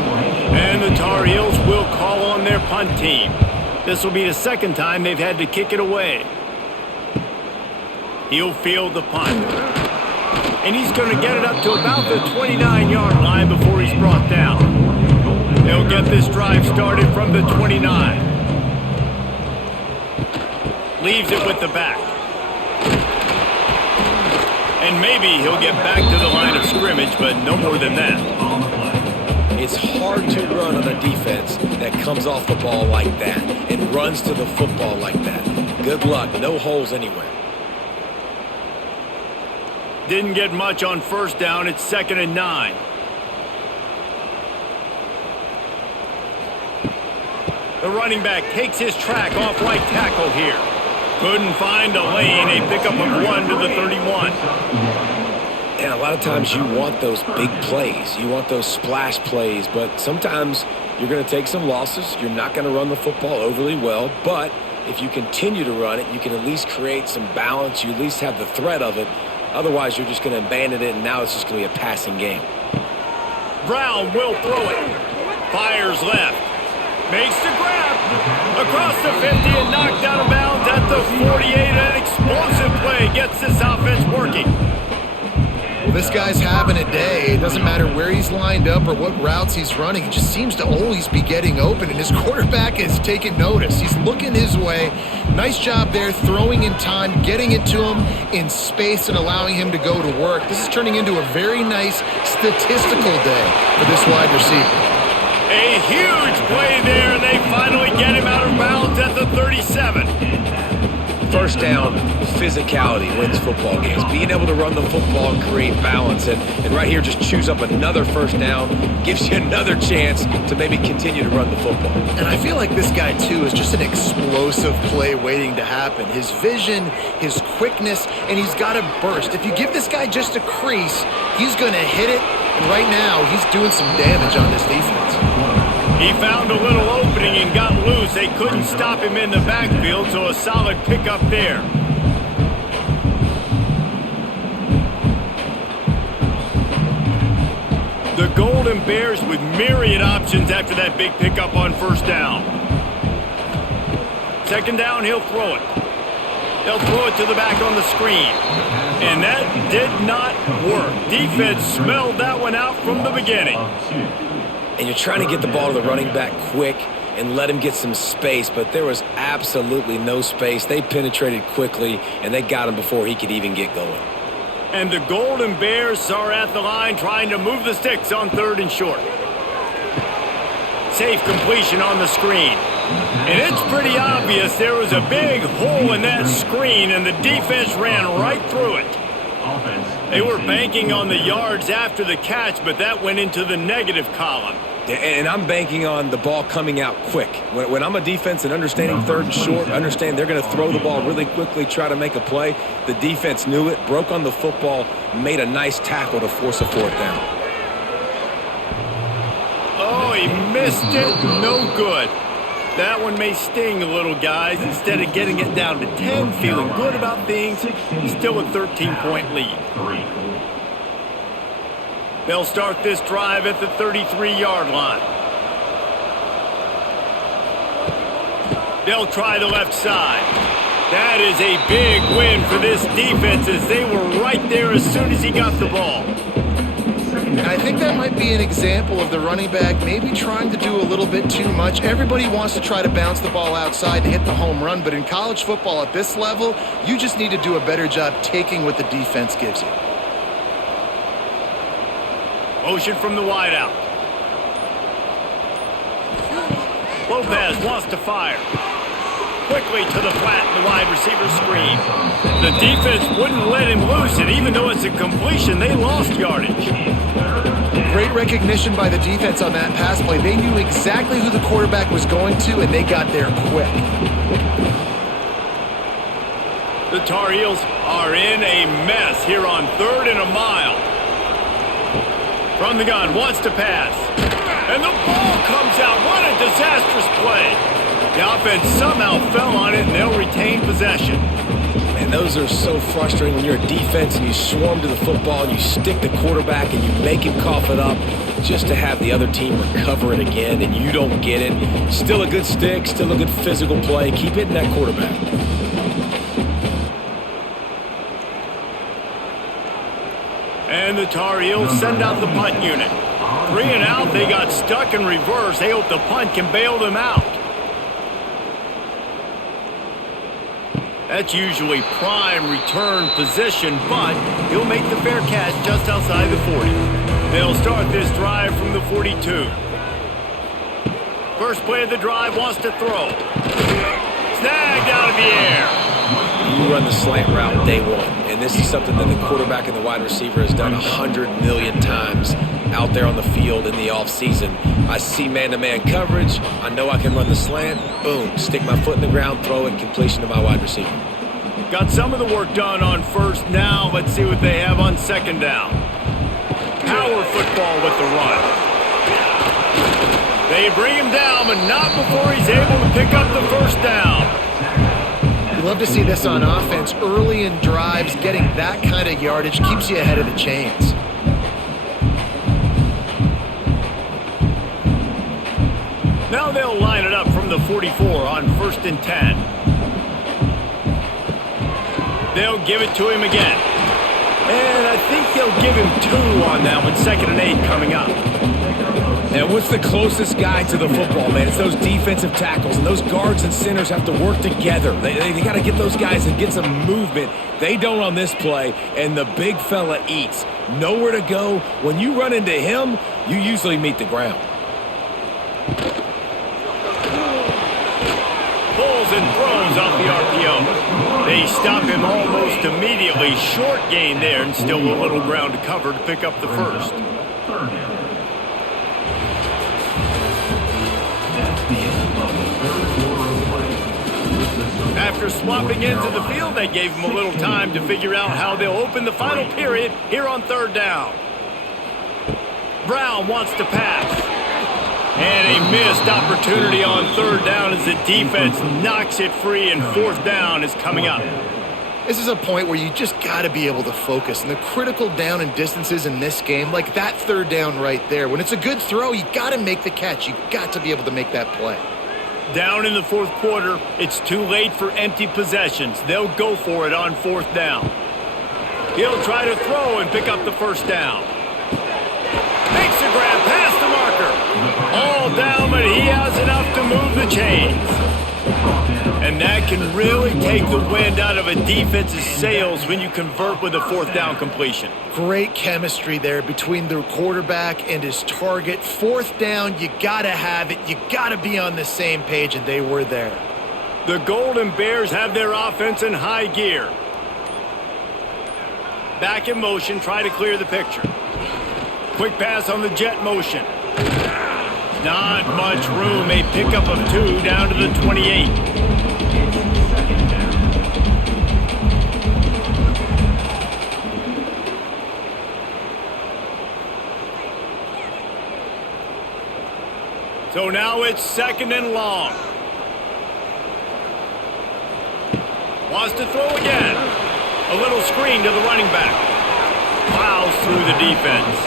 And the Tar Heels will call on their punt team. This will be the second time they've had to kick it away. He'll field the punt. And he's going to get it up to about the 29-yard line before he's brought down. They'll get this drive started from the 29. Leaves it with the back. And maybe he'll get back to the line of scrimmage, but no more than that. It's hard to run on a defense that comes off the ball like that and runs to the football like that. Good luck. No holes anywhere. Didn't get much on first down. It's 2nd and 9. The running back takes his track off right tackle here. Couldn't find a lane. A pickup of 1 to the 31. And a lot of times you want those big plays. You want those splash plays. But sometimes you're going to take some losses. You're not going to run the football overly well. But if you continue to run it, you can at least create some balance. You at least have the threat of it. Otherwise, you're just going to abandon it, and now it's just going to be a passing game. Brown will throw it. Fires left. Makes the grab. Across the 50 and knocked out of bounds at the 48. An explosive play gets this offense working. Well, this guy's having a day. It doesn't matter where he's lined up or what routes he's running. He just seems to always be getting open, and his quarterback is taking notice. He's looking his way. Nice job there, throwing in time, getting it to him in space and allowing him to go to work. This is turning into a very nice statistical day for this wide receiver. A huge play there, and they finally get him out of bounds at the 37. First down, physicality wins football games. Being able to run the football and create balance. And right here, just choose up another first down. Gives you another chance to maybe continue to run the football. And I feel like this guy, too, is just an explosive play waiting to happen. His vision, his quickness, and he's got a burst. If you give this guy just a crease, he's going to hit it. And right now, he's doing some damage on this defense. He found a little opening and got loose. They couldn't stop him in the backfield, so a solid pickup there. The Golden Bears with myriad options after that big pickup on first down. Second down, he'll throw it. They'll throw it to the back on the screen. And that did not work. Defense smelled that one out from the beginning. And you're trying to get the ball to the running back quick and let him get some space, but there was absolutely no space. They penetrated quickly, and they got him before he could even get going. And the Golden Bears are at the line trying to move the sticks on 3rd and short. safe completion on the screen. And it's pretty obvious there was a big hole in that screen, and the defense ran right through it. They were banking on the yards after the catch, but that went into the negative column. And I'm banking on the ball coming out quick. When I'm a defense and understanding third and short, understand they're going to throw the ball really quickly, try to make a play. The defense knew it, broke on the football, made a nice tackle to force a fourth down. Oh, he missed it. No good. That one may sting a little, guys. Instead of getting it down to 10, feeling good about things, still a 13-point lead. They'll start this drive at the 33-yard line. They'll try the left side. That is a big win for this defense, as they were right there as soon as he got the ball. And I think that might be an example of the running back maybe trying to do a little bit too much. Everybody wants to try to bounce the ball outside and hit the home run, but in college football at this level, you just need to do a better job taking what the defense gives you. Motion from the wideout. Lopez wants to fire. Quickly to the flat in the wide receiver screen. The defense wouldn't let him loose, and even though it's a completion, they lost yardage. Great recognition by the defense on that pass play. They knew exactly who the quarterback was going to, and they got there quick. The Tar Heels are in a mess here on 3rd and a mile. From the gun, wants to pass. And the ball comes out. What a disastrous play. The offense somehow fell on it, and they'll retain possession. Man, those are so frustrating when you're a defense and you swarm to the football and you stick the quarterback and you make him cough it up just to have the other team recover it again, and you don't get it. Still a good stick, still a good physical play. Keep hitting that quarterback. And the Tar Heels send out the punt unit. 3 and out, they got stuck in reverse. They hope the punt can bail them out. That's usually prime return position, but he'll make the fair catch just outside the 40. They'll start this drive from the 42. First play of the drive, wants to throw. Snagged out of the air. You run the slant route day one, and this is something that the quarterback and the wide receiver has done 100 million times out there on the field in the offseason. I see man-to-man coverage. I know I can run the slant. Boom, stick my foot in the ground, throw it, completion to my wide receiver. Got some of the work done on first. Now let's see what they have on second down. Power football with the run. They bring him down, but not before he's able to pick up the first down. You love to see this on offense. Early in drives, getting that kind of yardage keeps you ahead of the chains. Now they'll line it up from the 44 on 1st and 10. They'll give it to him again. And I think they'll give him 2 on that one. 2nd and 8 coming up. And what's the closest guy to the football, man? It's those defensive tackles, and those guards and centers have to work together. They got to get those guys and get some movement. They don't on this play, and the big fella eats. Nowhere to go. When you run into him, you usually meet the ground. Pulls and throws off the RPO. They stop him almost immediately. Short gain there, and still a little ground to cover to pick up the first. After swapping into the field, they gave him a little time to figure out how they'll open the final period here on 3rd down. Brown wants to pass. And a missed opportunity on 3rd down as the defense knocks it free, and 4th down is coming up. This is a point where you just got to be able to focus. And the critical down and distances in this game, like that 3rd down right there, when it's a good throw, you got to make the catch. You got to be able to make that play. Down in the 4th quarter, it's too late for empty possessions. They'll go for it on 4th down. He'll try to throw and pick up the first down. Makes the grab past the marker. All down, but he has enough to move the chains. And that can really take the wind out of a defense's sails when you convert with a fourth down completion. Great chemistry there between the quarterback and his target. Fourth down, you got to have it. You got to be on the same page, and they were there. The Golden Bears have their offense in high gear. Back in motion, try to clear the picture. Quick pass on the jet motion. Not much room. A pickup of 2 down to the 28. So now it's 2nd and long. Wants to throw again. A little screen to the running back. Plows through the defense.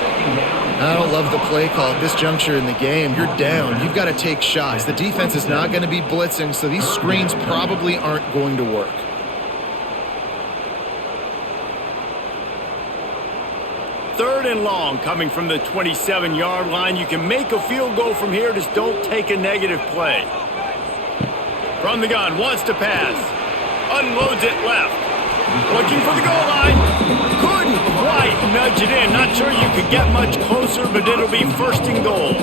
I don't love the play call at this juncture in the game. You're down. You've got to take shots. The defense is not going to be blitzing, so these screens probably aren't going to work. Third and long coming from the 27-yard line. You can make a field goal from here. Just don't take a negative play. From the gun, wants to pass. Unloads it left. Looking for the goal line. Couldn't quite nudge it in. Not sure you could get much closer, but it'll be 1st and goal.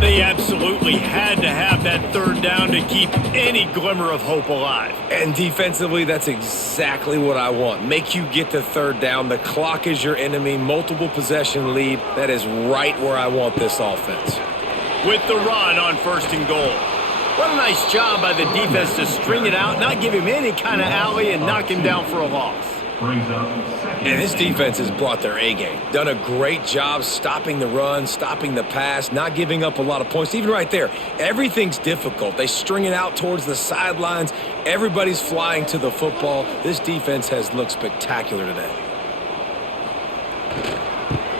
They absolutely had to have that 3rd down to keep any glimmer of hope alive. And defensively, that's exactly what I want. Make you get to 3rd down. The clock is your enemy. Multiple possession lead. That is right where I want this offense. With the run on 1st and goal. What a nice job by the defense to string it out, not give him any kind of alley, and knock him down for a loss. And this defense has brought their A-game. Done a great job stopping the run, stopping the pass, not giving up a lot of points. Even right there, everything's difficult. They string it out towards the sidelines. Everybody's flying to the football. This defense has looked spectacular today.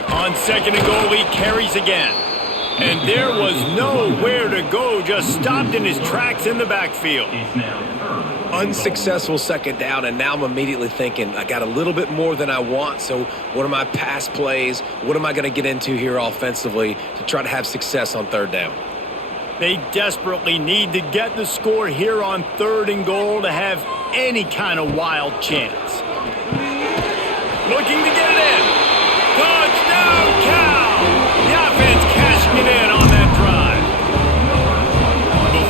On 2nd and goal, he carries again. And there was nowhere to go, just stopped in his tracks in the backfield. Unsuccessful 2nd down, and now I'm immediately thinking, I got a little bit more than I want, so what are my pass plays? What am I going to get into here offensively to try to have success on 3rd down? They desperately need to get the score here on 3rd and goal to have any kind of wild chance. Looking to get it in. Touchdown, Cal! The offense cashing it in on that drive.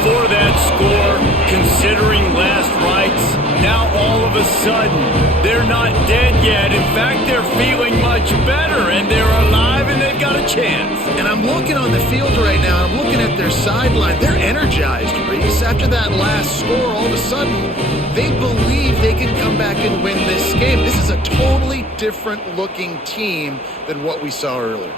Before that score, considering last rites, now all of a sudden, they're not dead yet. In fact, they're feeling much better, and they're alive, and they've got a chance. And I'm looking on the field right now. I'm looking at their sideline. They're energized, Reese. After that last score, all of a sudden, they believe they can come back and win this game. This is a totally different-looking team than what we saw earlier.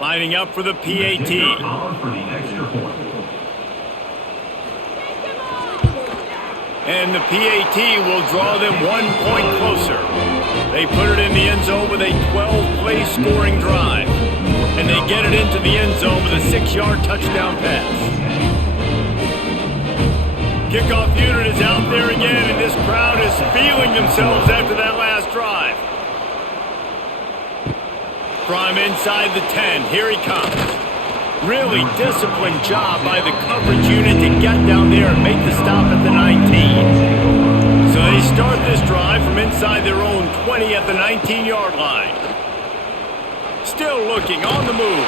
Lining up for the PAT. And the PAT will draw them 1 point closer. They put it in the end zone with a 12-play scoring drive. And they get it into the end zone with a 6-yard touchdown pass. Kickoff unit is out there again, and this crowd is feeling themselves after that last drive. From inside the 10, here he comes. Really disciplined job by the coverage unit to get down there and make the stop at the 19. So they start this drive from inside their own 20 at the 19-yard line. Still looking, on the move.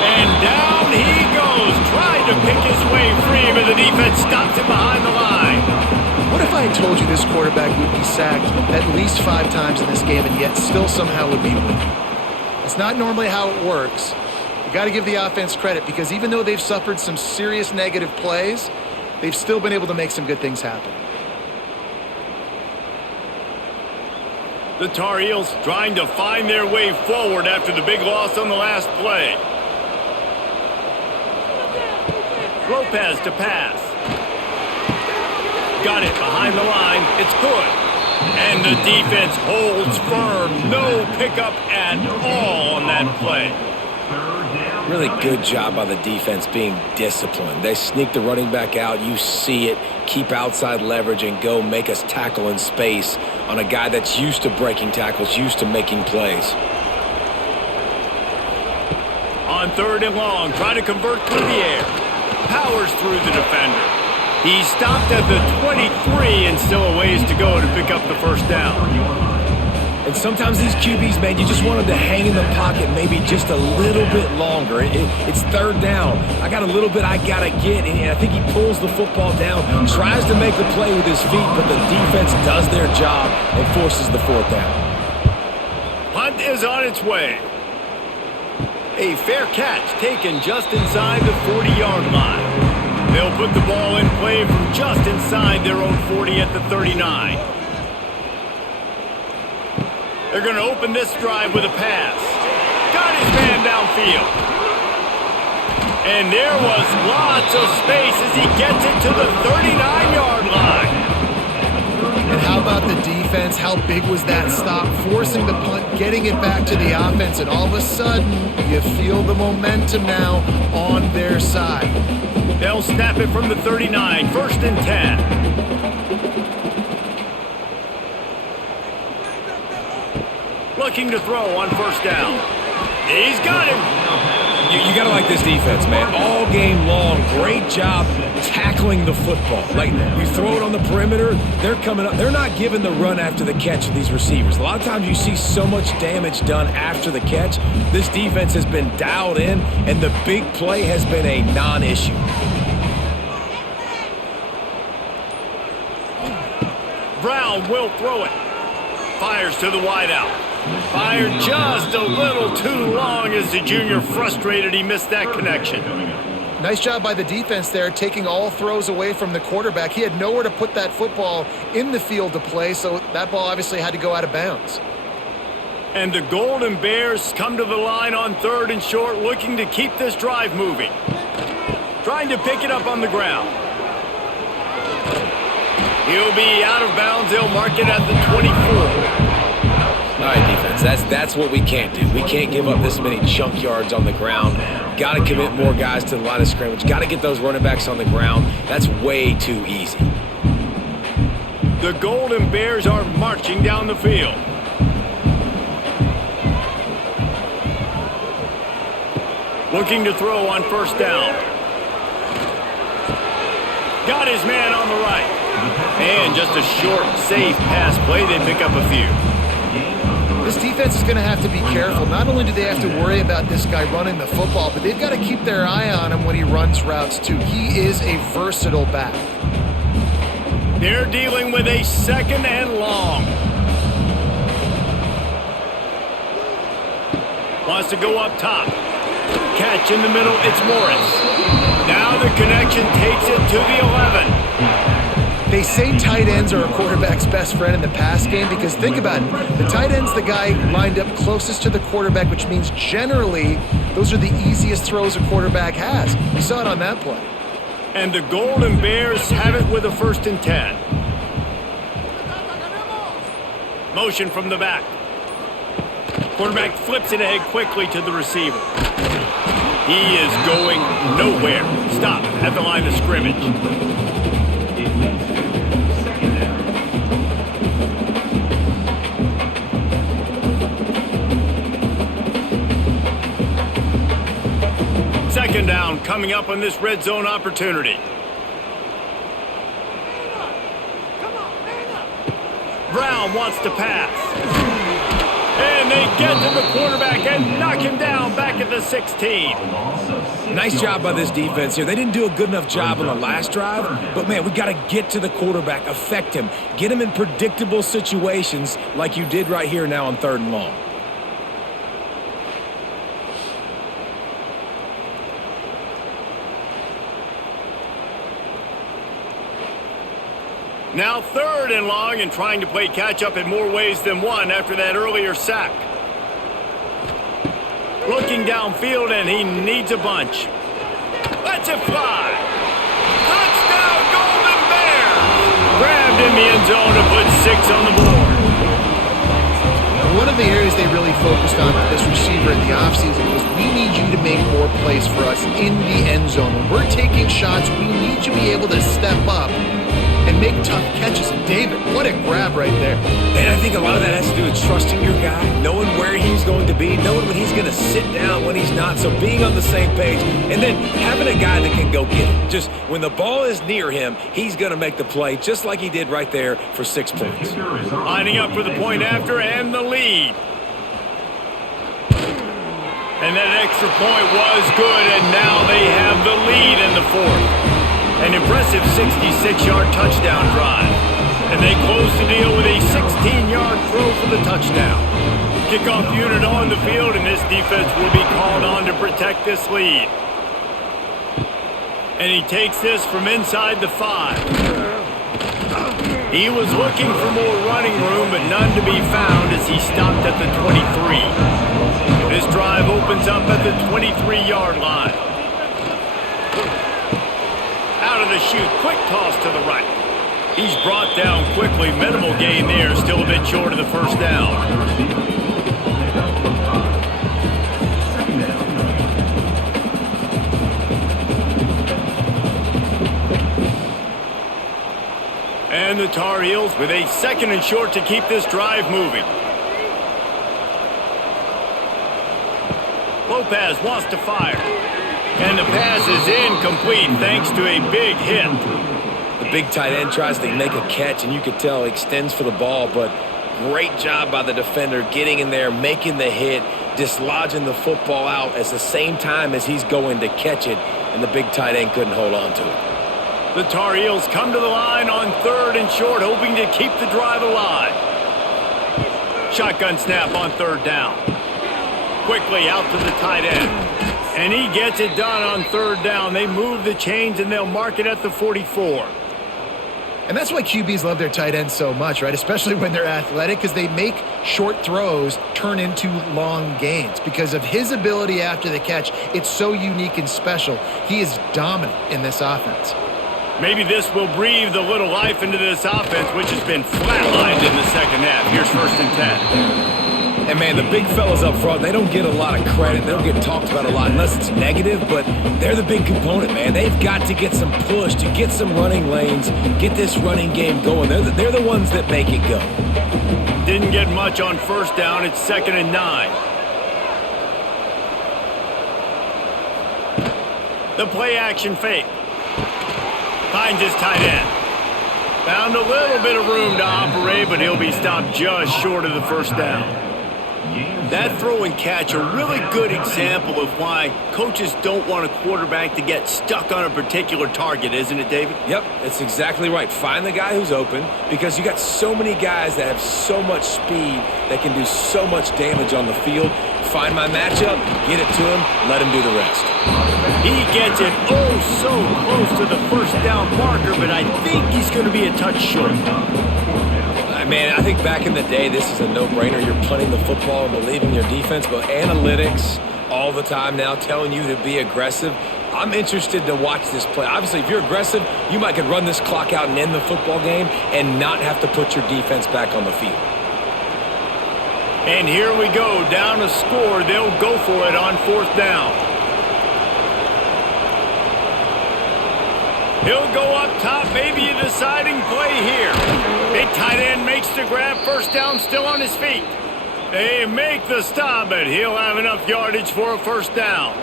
And down he goes, trying to pick his way free, but the defense stops him behind the line. What if I had told you this quarterback would be sacked at least 5 times in this game and yet still somehow would be winning? It's not normally how it works. You got to give the offense credit because even though they've suffered some serious negative plays, they've still been able to make some good things happen. The Tar Heels trying to find their way forward after the big loss on the last play. Lopez to pass. Got it behind the line. It's good. And the defense holds firm. No pickup at all on that play. Really good job by the defense being disciplined. They sneak the running back out. You see it. Keep outside leverage and go make us tackle in space on a guy that's used to breaking tackles, used to making plays. On 3rd and long, trying to convert through the air. Powers through the defender. He stopped at the 23 and still a ways to go to pick up the first down. And sometimes these QBs, man, you just want them to hang in the pocket maybe just a little bit longer. It's 3rd down. I got a little bit I got to get, and I think he pulls the football down, tries to make a play with his feet, but the defense does their job and forces the 4th down. Punt is on its way. A fair catch taken just inside the 40-yard line. They'll put the ball in play from just inside their own 40 at the 39. They're going to open this drive with a pass. Got his man downfield. And there was lots of space as he gets it to the 39-yard line. And how about the defense? How big was that stop? Forcing the punt, getting it back to the offense, and all of a sudden, you feel the momentum now on their side. They'll snap it from the 39, 1st and 10. Looking to throw on 1st down. He's got him. You got to like this defense, man. All game long, great job tackling the football. Like, you throw it on the perimeter, they're coming up. They're not giving the run after the catch of these receivers. A lot of times you see so much damage done after the catch. This defense has been dialed in, and the big play has been a non-issue. Brown will throw it. Fires to the wideout. Fired just a little too long as the junior frustrated he missed that connection. Nice job by the defense there, taking all throws away from the quarterback. He had nowhere to put that football in the field to play, so that ball obviously had to go out of bounds. And the Golden Bears come to the line on 3rd and short, looking to keep this drive moving. Trying to pick it up on the ground. He'll be out of bounds. They'll mark it at the 24. All right, defense, that's what we can't do. We can't give up this many chunk yards on the ground. Got to commit more guys to the line of scrimmage. Got to get those running backs on the ground. That's way too easy. The Golden Bears are marching down the field. Looking to throw on 1st down. Got his man on the right. And just a short, safe pass play. They pick up a few. This defense is going to have to be careful. Not only do they have to worry about this guy running the football, but they've got to keep their eye on him when he runs routes too. He is a versatile back. They're dealing with a 2nd and long. Wants to go up top. Catch in the middle, it's Morris. Now the connection takes it to the 11. They say tight ends are a quarterback's best friend in the pass game because think about it. The tight end's the guy lined up closest to the quarterback, which means generally those are the easiest throws a quarterback has. We saw it on that play. And the Golden Bears have it with a 1st and 10. Motion from the back. Quarterback flips it ahead quickly to the receiver. He is going nowhere. Stop at the line of scrimmage. Second down coming up on this red zone opportunity. Brown wants to pass. And they get to the quarterback and knock him down back at the 16. Nice job by this defense here. They didn't do a good enough job on the last drive, but, man, we got to get to the quarterback, affect him, get him in predictable situations like you did right here now on 3rd and long. Now 3rd and long and trying to play catch-up in more ways than one after that earlier sack. Looking downfield, and he needs a bunch. Lets it fly. Touchdown, Golden Bears! Grabbed in the end zone to put 6 on the board. One of the areas they really focused on with this receiver in the offseason was we need you to make more plays for us in the end zone. When we're taking shots, we need you to be able to step up and make tough catches. And David, what a grab right there. And I think a lot of that has to do with trusting your guy, knowing where he's going to be, knowing when he's going to sit down, when he's not. So being on the same page, and then having a guy that can go get it. Just when the ball is near him, he's going to make the play just like he did right there for 6 points. Lining up for the point after and the lead. And that extra point was good, and now they have the lead in the fourth. An impressive 66-yard touchdown drive. And they close the deal with a 16-yard throw for the touchdown. Kickoff unit on the field, and this defense will be called on to protect this lead. And he takes this from inside the 5. He was looking for more running room, but none to be found as he stopped at the 23. This drive opens up at the 23-yard line. Out of the chute, quick toss to the right. He's brought down quickly. Minimal gain there, still a bit short of the first down. And the Tar Heels with a 2nd and short to keep this drive moving. Lopez wants to fire. And the pass is incomplete thanks to a big hit. The big tight end tries to make a catch, and you could tell he extends for the ball, but great job by the defender getting in there, making the hit, dislodging the football out at the same time as he's going to catch it, and the big tight end couldn't hold on to it. The Tar Heels come to the line on 3rd and short, hoping to keep the drive alive. Shotgun snap on 3rd down. Quickly out to the tight end. And he gets it done on 3rd down. They move the chains, and they'll mark it at the 44. And that's why QBs love their tight ends so much, right? Especially when they're athletic, because they make short throws turn into long gains. Because of his ability after the catch, it's so unique and special. He is dominant in this offense. Maybe this will breathe a little life into this offense, which has been flatlined in the second half. Here's 1st and 10. And, man, the big fellas up front, they don't get a lot of credit. They don't get talked about a lot unless it's negative, but they're the big component, man. They've got to get some push, to get some running lanes, get this running game going. They're the ones that make it go. Didn't get much on 1st down. It's 2nd and 9. The play action fake. Finds his tight end. Found a little bit of room to operate, but he'll be stopped just short of the 1st down. That throw and catch, a really good example of why coaches don't want a quarterback to get stuck on a particular target, isn't it, David? Yep, that's exactly right. Find the guy who's open, because you got so many guys that have so much speed that can do so much damage on the field. Find my matchup, get it to him, let him do the rest. He gets it so close to the 1st down marker, but I think he's going to be a touch short. Man, I think back in the day, this is a no-brainer. You're punting the football and believing your defense, but analytics all the time now telling you to be aggressive. I'm interested to watch this play. Obviously, if you're aggressive, you might could run this clock out and end the football game and not have to put your defense back on the field. And here we go, down a score. They'll go for it on 4th down. He'll go up top, maybe a deciding play here. Big tight end makes the grab, 1st down, still on his feet. They make the stop, but he'll have enough yardage for a 1st down.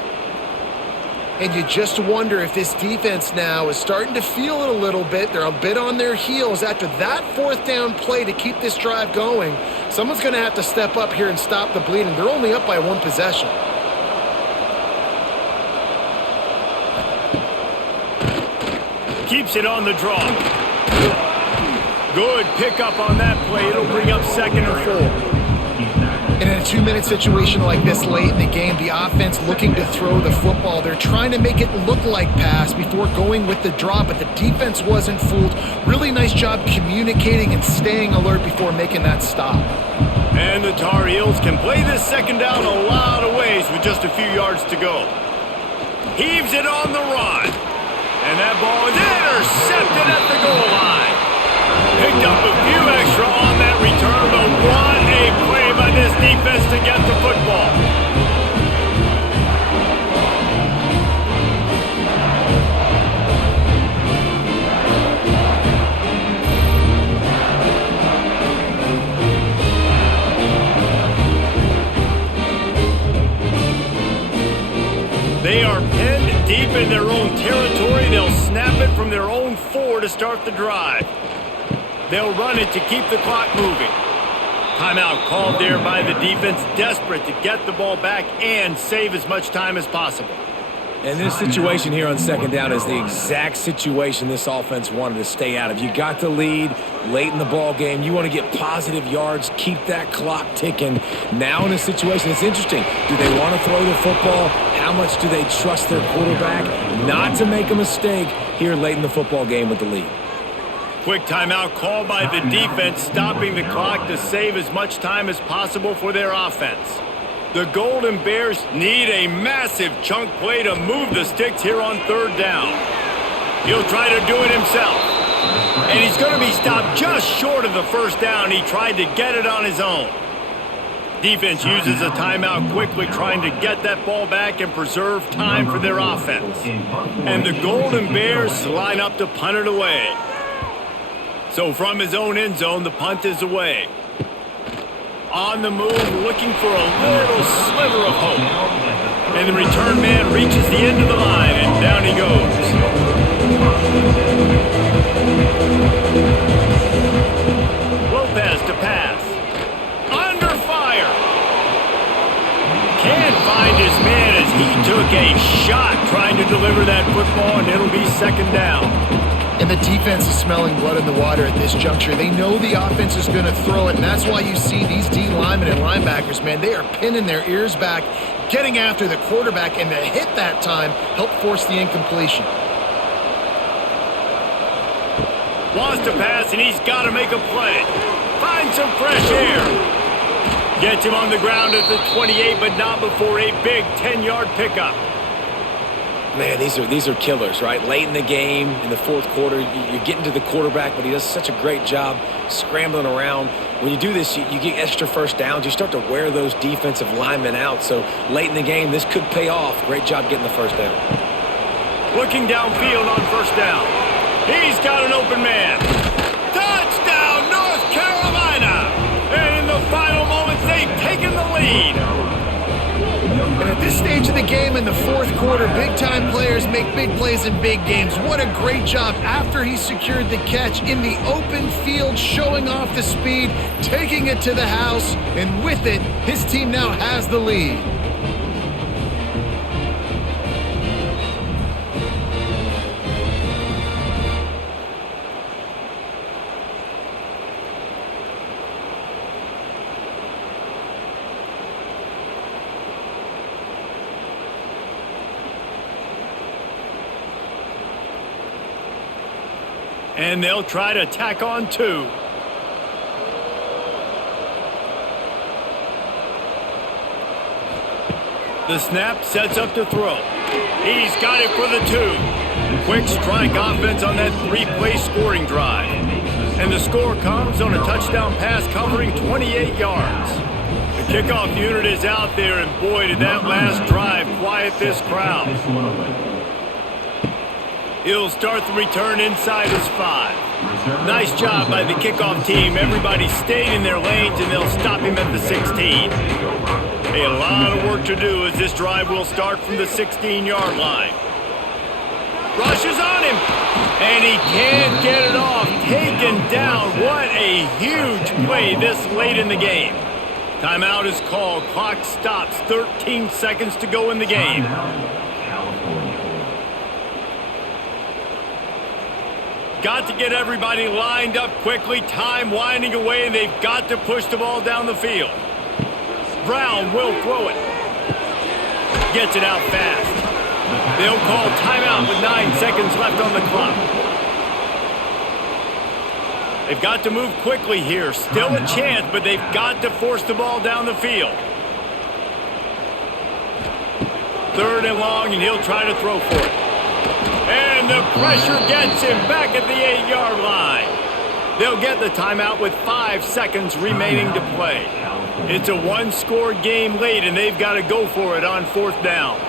And you just wonder if this defense now is starting to feel it a little bit. They're a bit on their heels after that 4th down play to keep this drive going. Someone's going to have to step up here and stop the bleeding. They're only up by 1 possession. Keeps it on the draw. Good pickup on that play. It'll bring up 2nd and 4. And in a 2-minute situation like this late in the game, the offense looking to throw the football. They're trying to make it look like pass before going with the draw, but the defense wasn't fooled. Really nice job communicating and staying alert before making that stop. And the Tar Heels can play this 2nd down a lot of ways with just a few yards to go. Heaves it on the run. And that ball is intercepted at the goal line. Picked up a few extra on that return, but what a play by this defense to get the football. deep in their own territory. They'll snap it from their own 4 to start the drive. They'll run it to keep the clock moving. Timeout called there by the defense, desperate to get the ball back and save as much time as possible. And this situation here on second down is the exact situation this offense wanted to stay out of. You got the lead late in the ball game. You want to get positive yards, keep that clock ticking. Now in a situation, it's interesting. Do they want to throw the football? How much do they trust their quarterback not to make a mistake here late in the football game with the lead? Quick timeout called by the defense, stopping the clock to save as much time as possible for their offense. The Golden Bears need a massive chunk play to move the sticks here on third down. He'll try to do it himself. And he's going to be stopped just short of the first down. He tried to get it on his own. Defense uses a timeout quickly, trying to get that ball back and preserve time for their offense. And the Golden Bears line up to punt it away. So from his own end zone, the punt is away. On the move, looking for a little sliver of hope. And the return man reaches the end of the line, and down he goes. Lopez to pass. Under fire. Can't find his man as he took a shot trying to deliver that football, and it'll be second down. And the defense is smelling blood in the water at this juncture. They know the offense is going to throw it, and that's why you see these D linemen and linebackers, man, they are pinning their ears back, getting after the quarterback, and the hit that time helped force the incompletion. Wants to pass, and he's got to make a play. Find some fresh air. Gets him on the ground at the 28, but not before a big 10-yard pickup. Man, these are killers, right? Late in the game, in the fourth quarter, you're getting to the quarterback, but he does such a great job scrambling around. When you do this, you get extra first downs. You start to wear those defensive linemen out. So late in the game, this could pay off. Great job getting the first down. Looking downfield on first down. He's got an open man. Touchdown, North Carolina! And in the final moments, they've taken the lead. And at this stage of the game in the fourth quarter, big-time players make big plays in big games. What a great job after he secured the catch in the open field, showing off the speed, taking it to the house, and with it, his team now has the lead. And they'll try to tack on 2. The snap sets up to throw. He's got it for the 2. Quick strike offense on that 3-play scoring drive. And the score comes on a touchdown pass covering 28 yards. The kickoff unit is out there, and boy, did that last drive quiet this crowd. He'll start the return inside his 5. Nice job by the kickoff team. Everybody stayed in their lanes, and they'll stop him at the 16. A lot of work to do as this drive will start from the 16-yard line. Rushes on him, and he can't get it off. Taken down. What a huge play this late in the game. Timeout is called. Clock stops. 13 seconds to go in the game. Got to get everybody lined up quickly. Time winding away, and they've got to push the ball down the field. Brown will throw it. Gets it out fast. They'll call timeout with 9 seconds left on the clock. They've got to move quickly here. Still a chance, but they've got to force the ball down the field. 3rd and long, and he'll try to throw for it. And the pressure gets him back at the 8-yard line. They'll get the timeout with 5 seconds remaining to play. It's a one-score game late, and they've got to go for it on 4th down.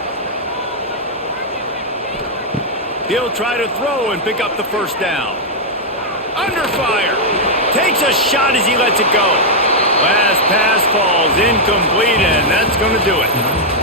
He'll try to throw and pick up the first down. Under fire. Takes a shot as he lets it go. Last pass falls incomplete, and that's going to do it.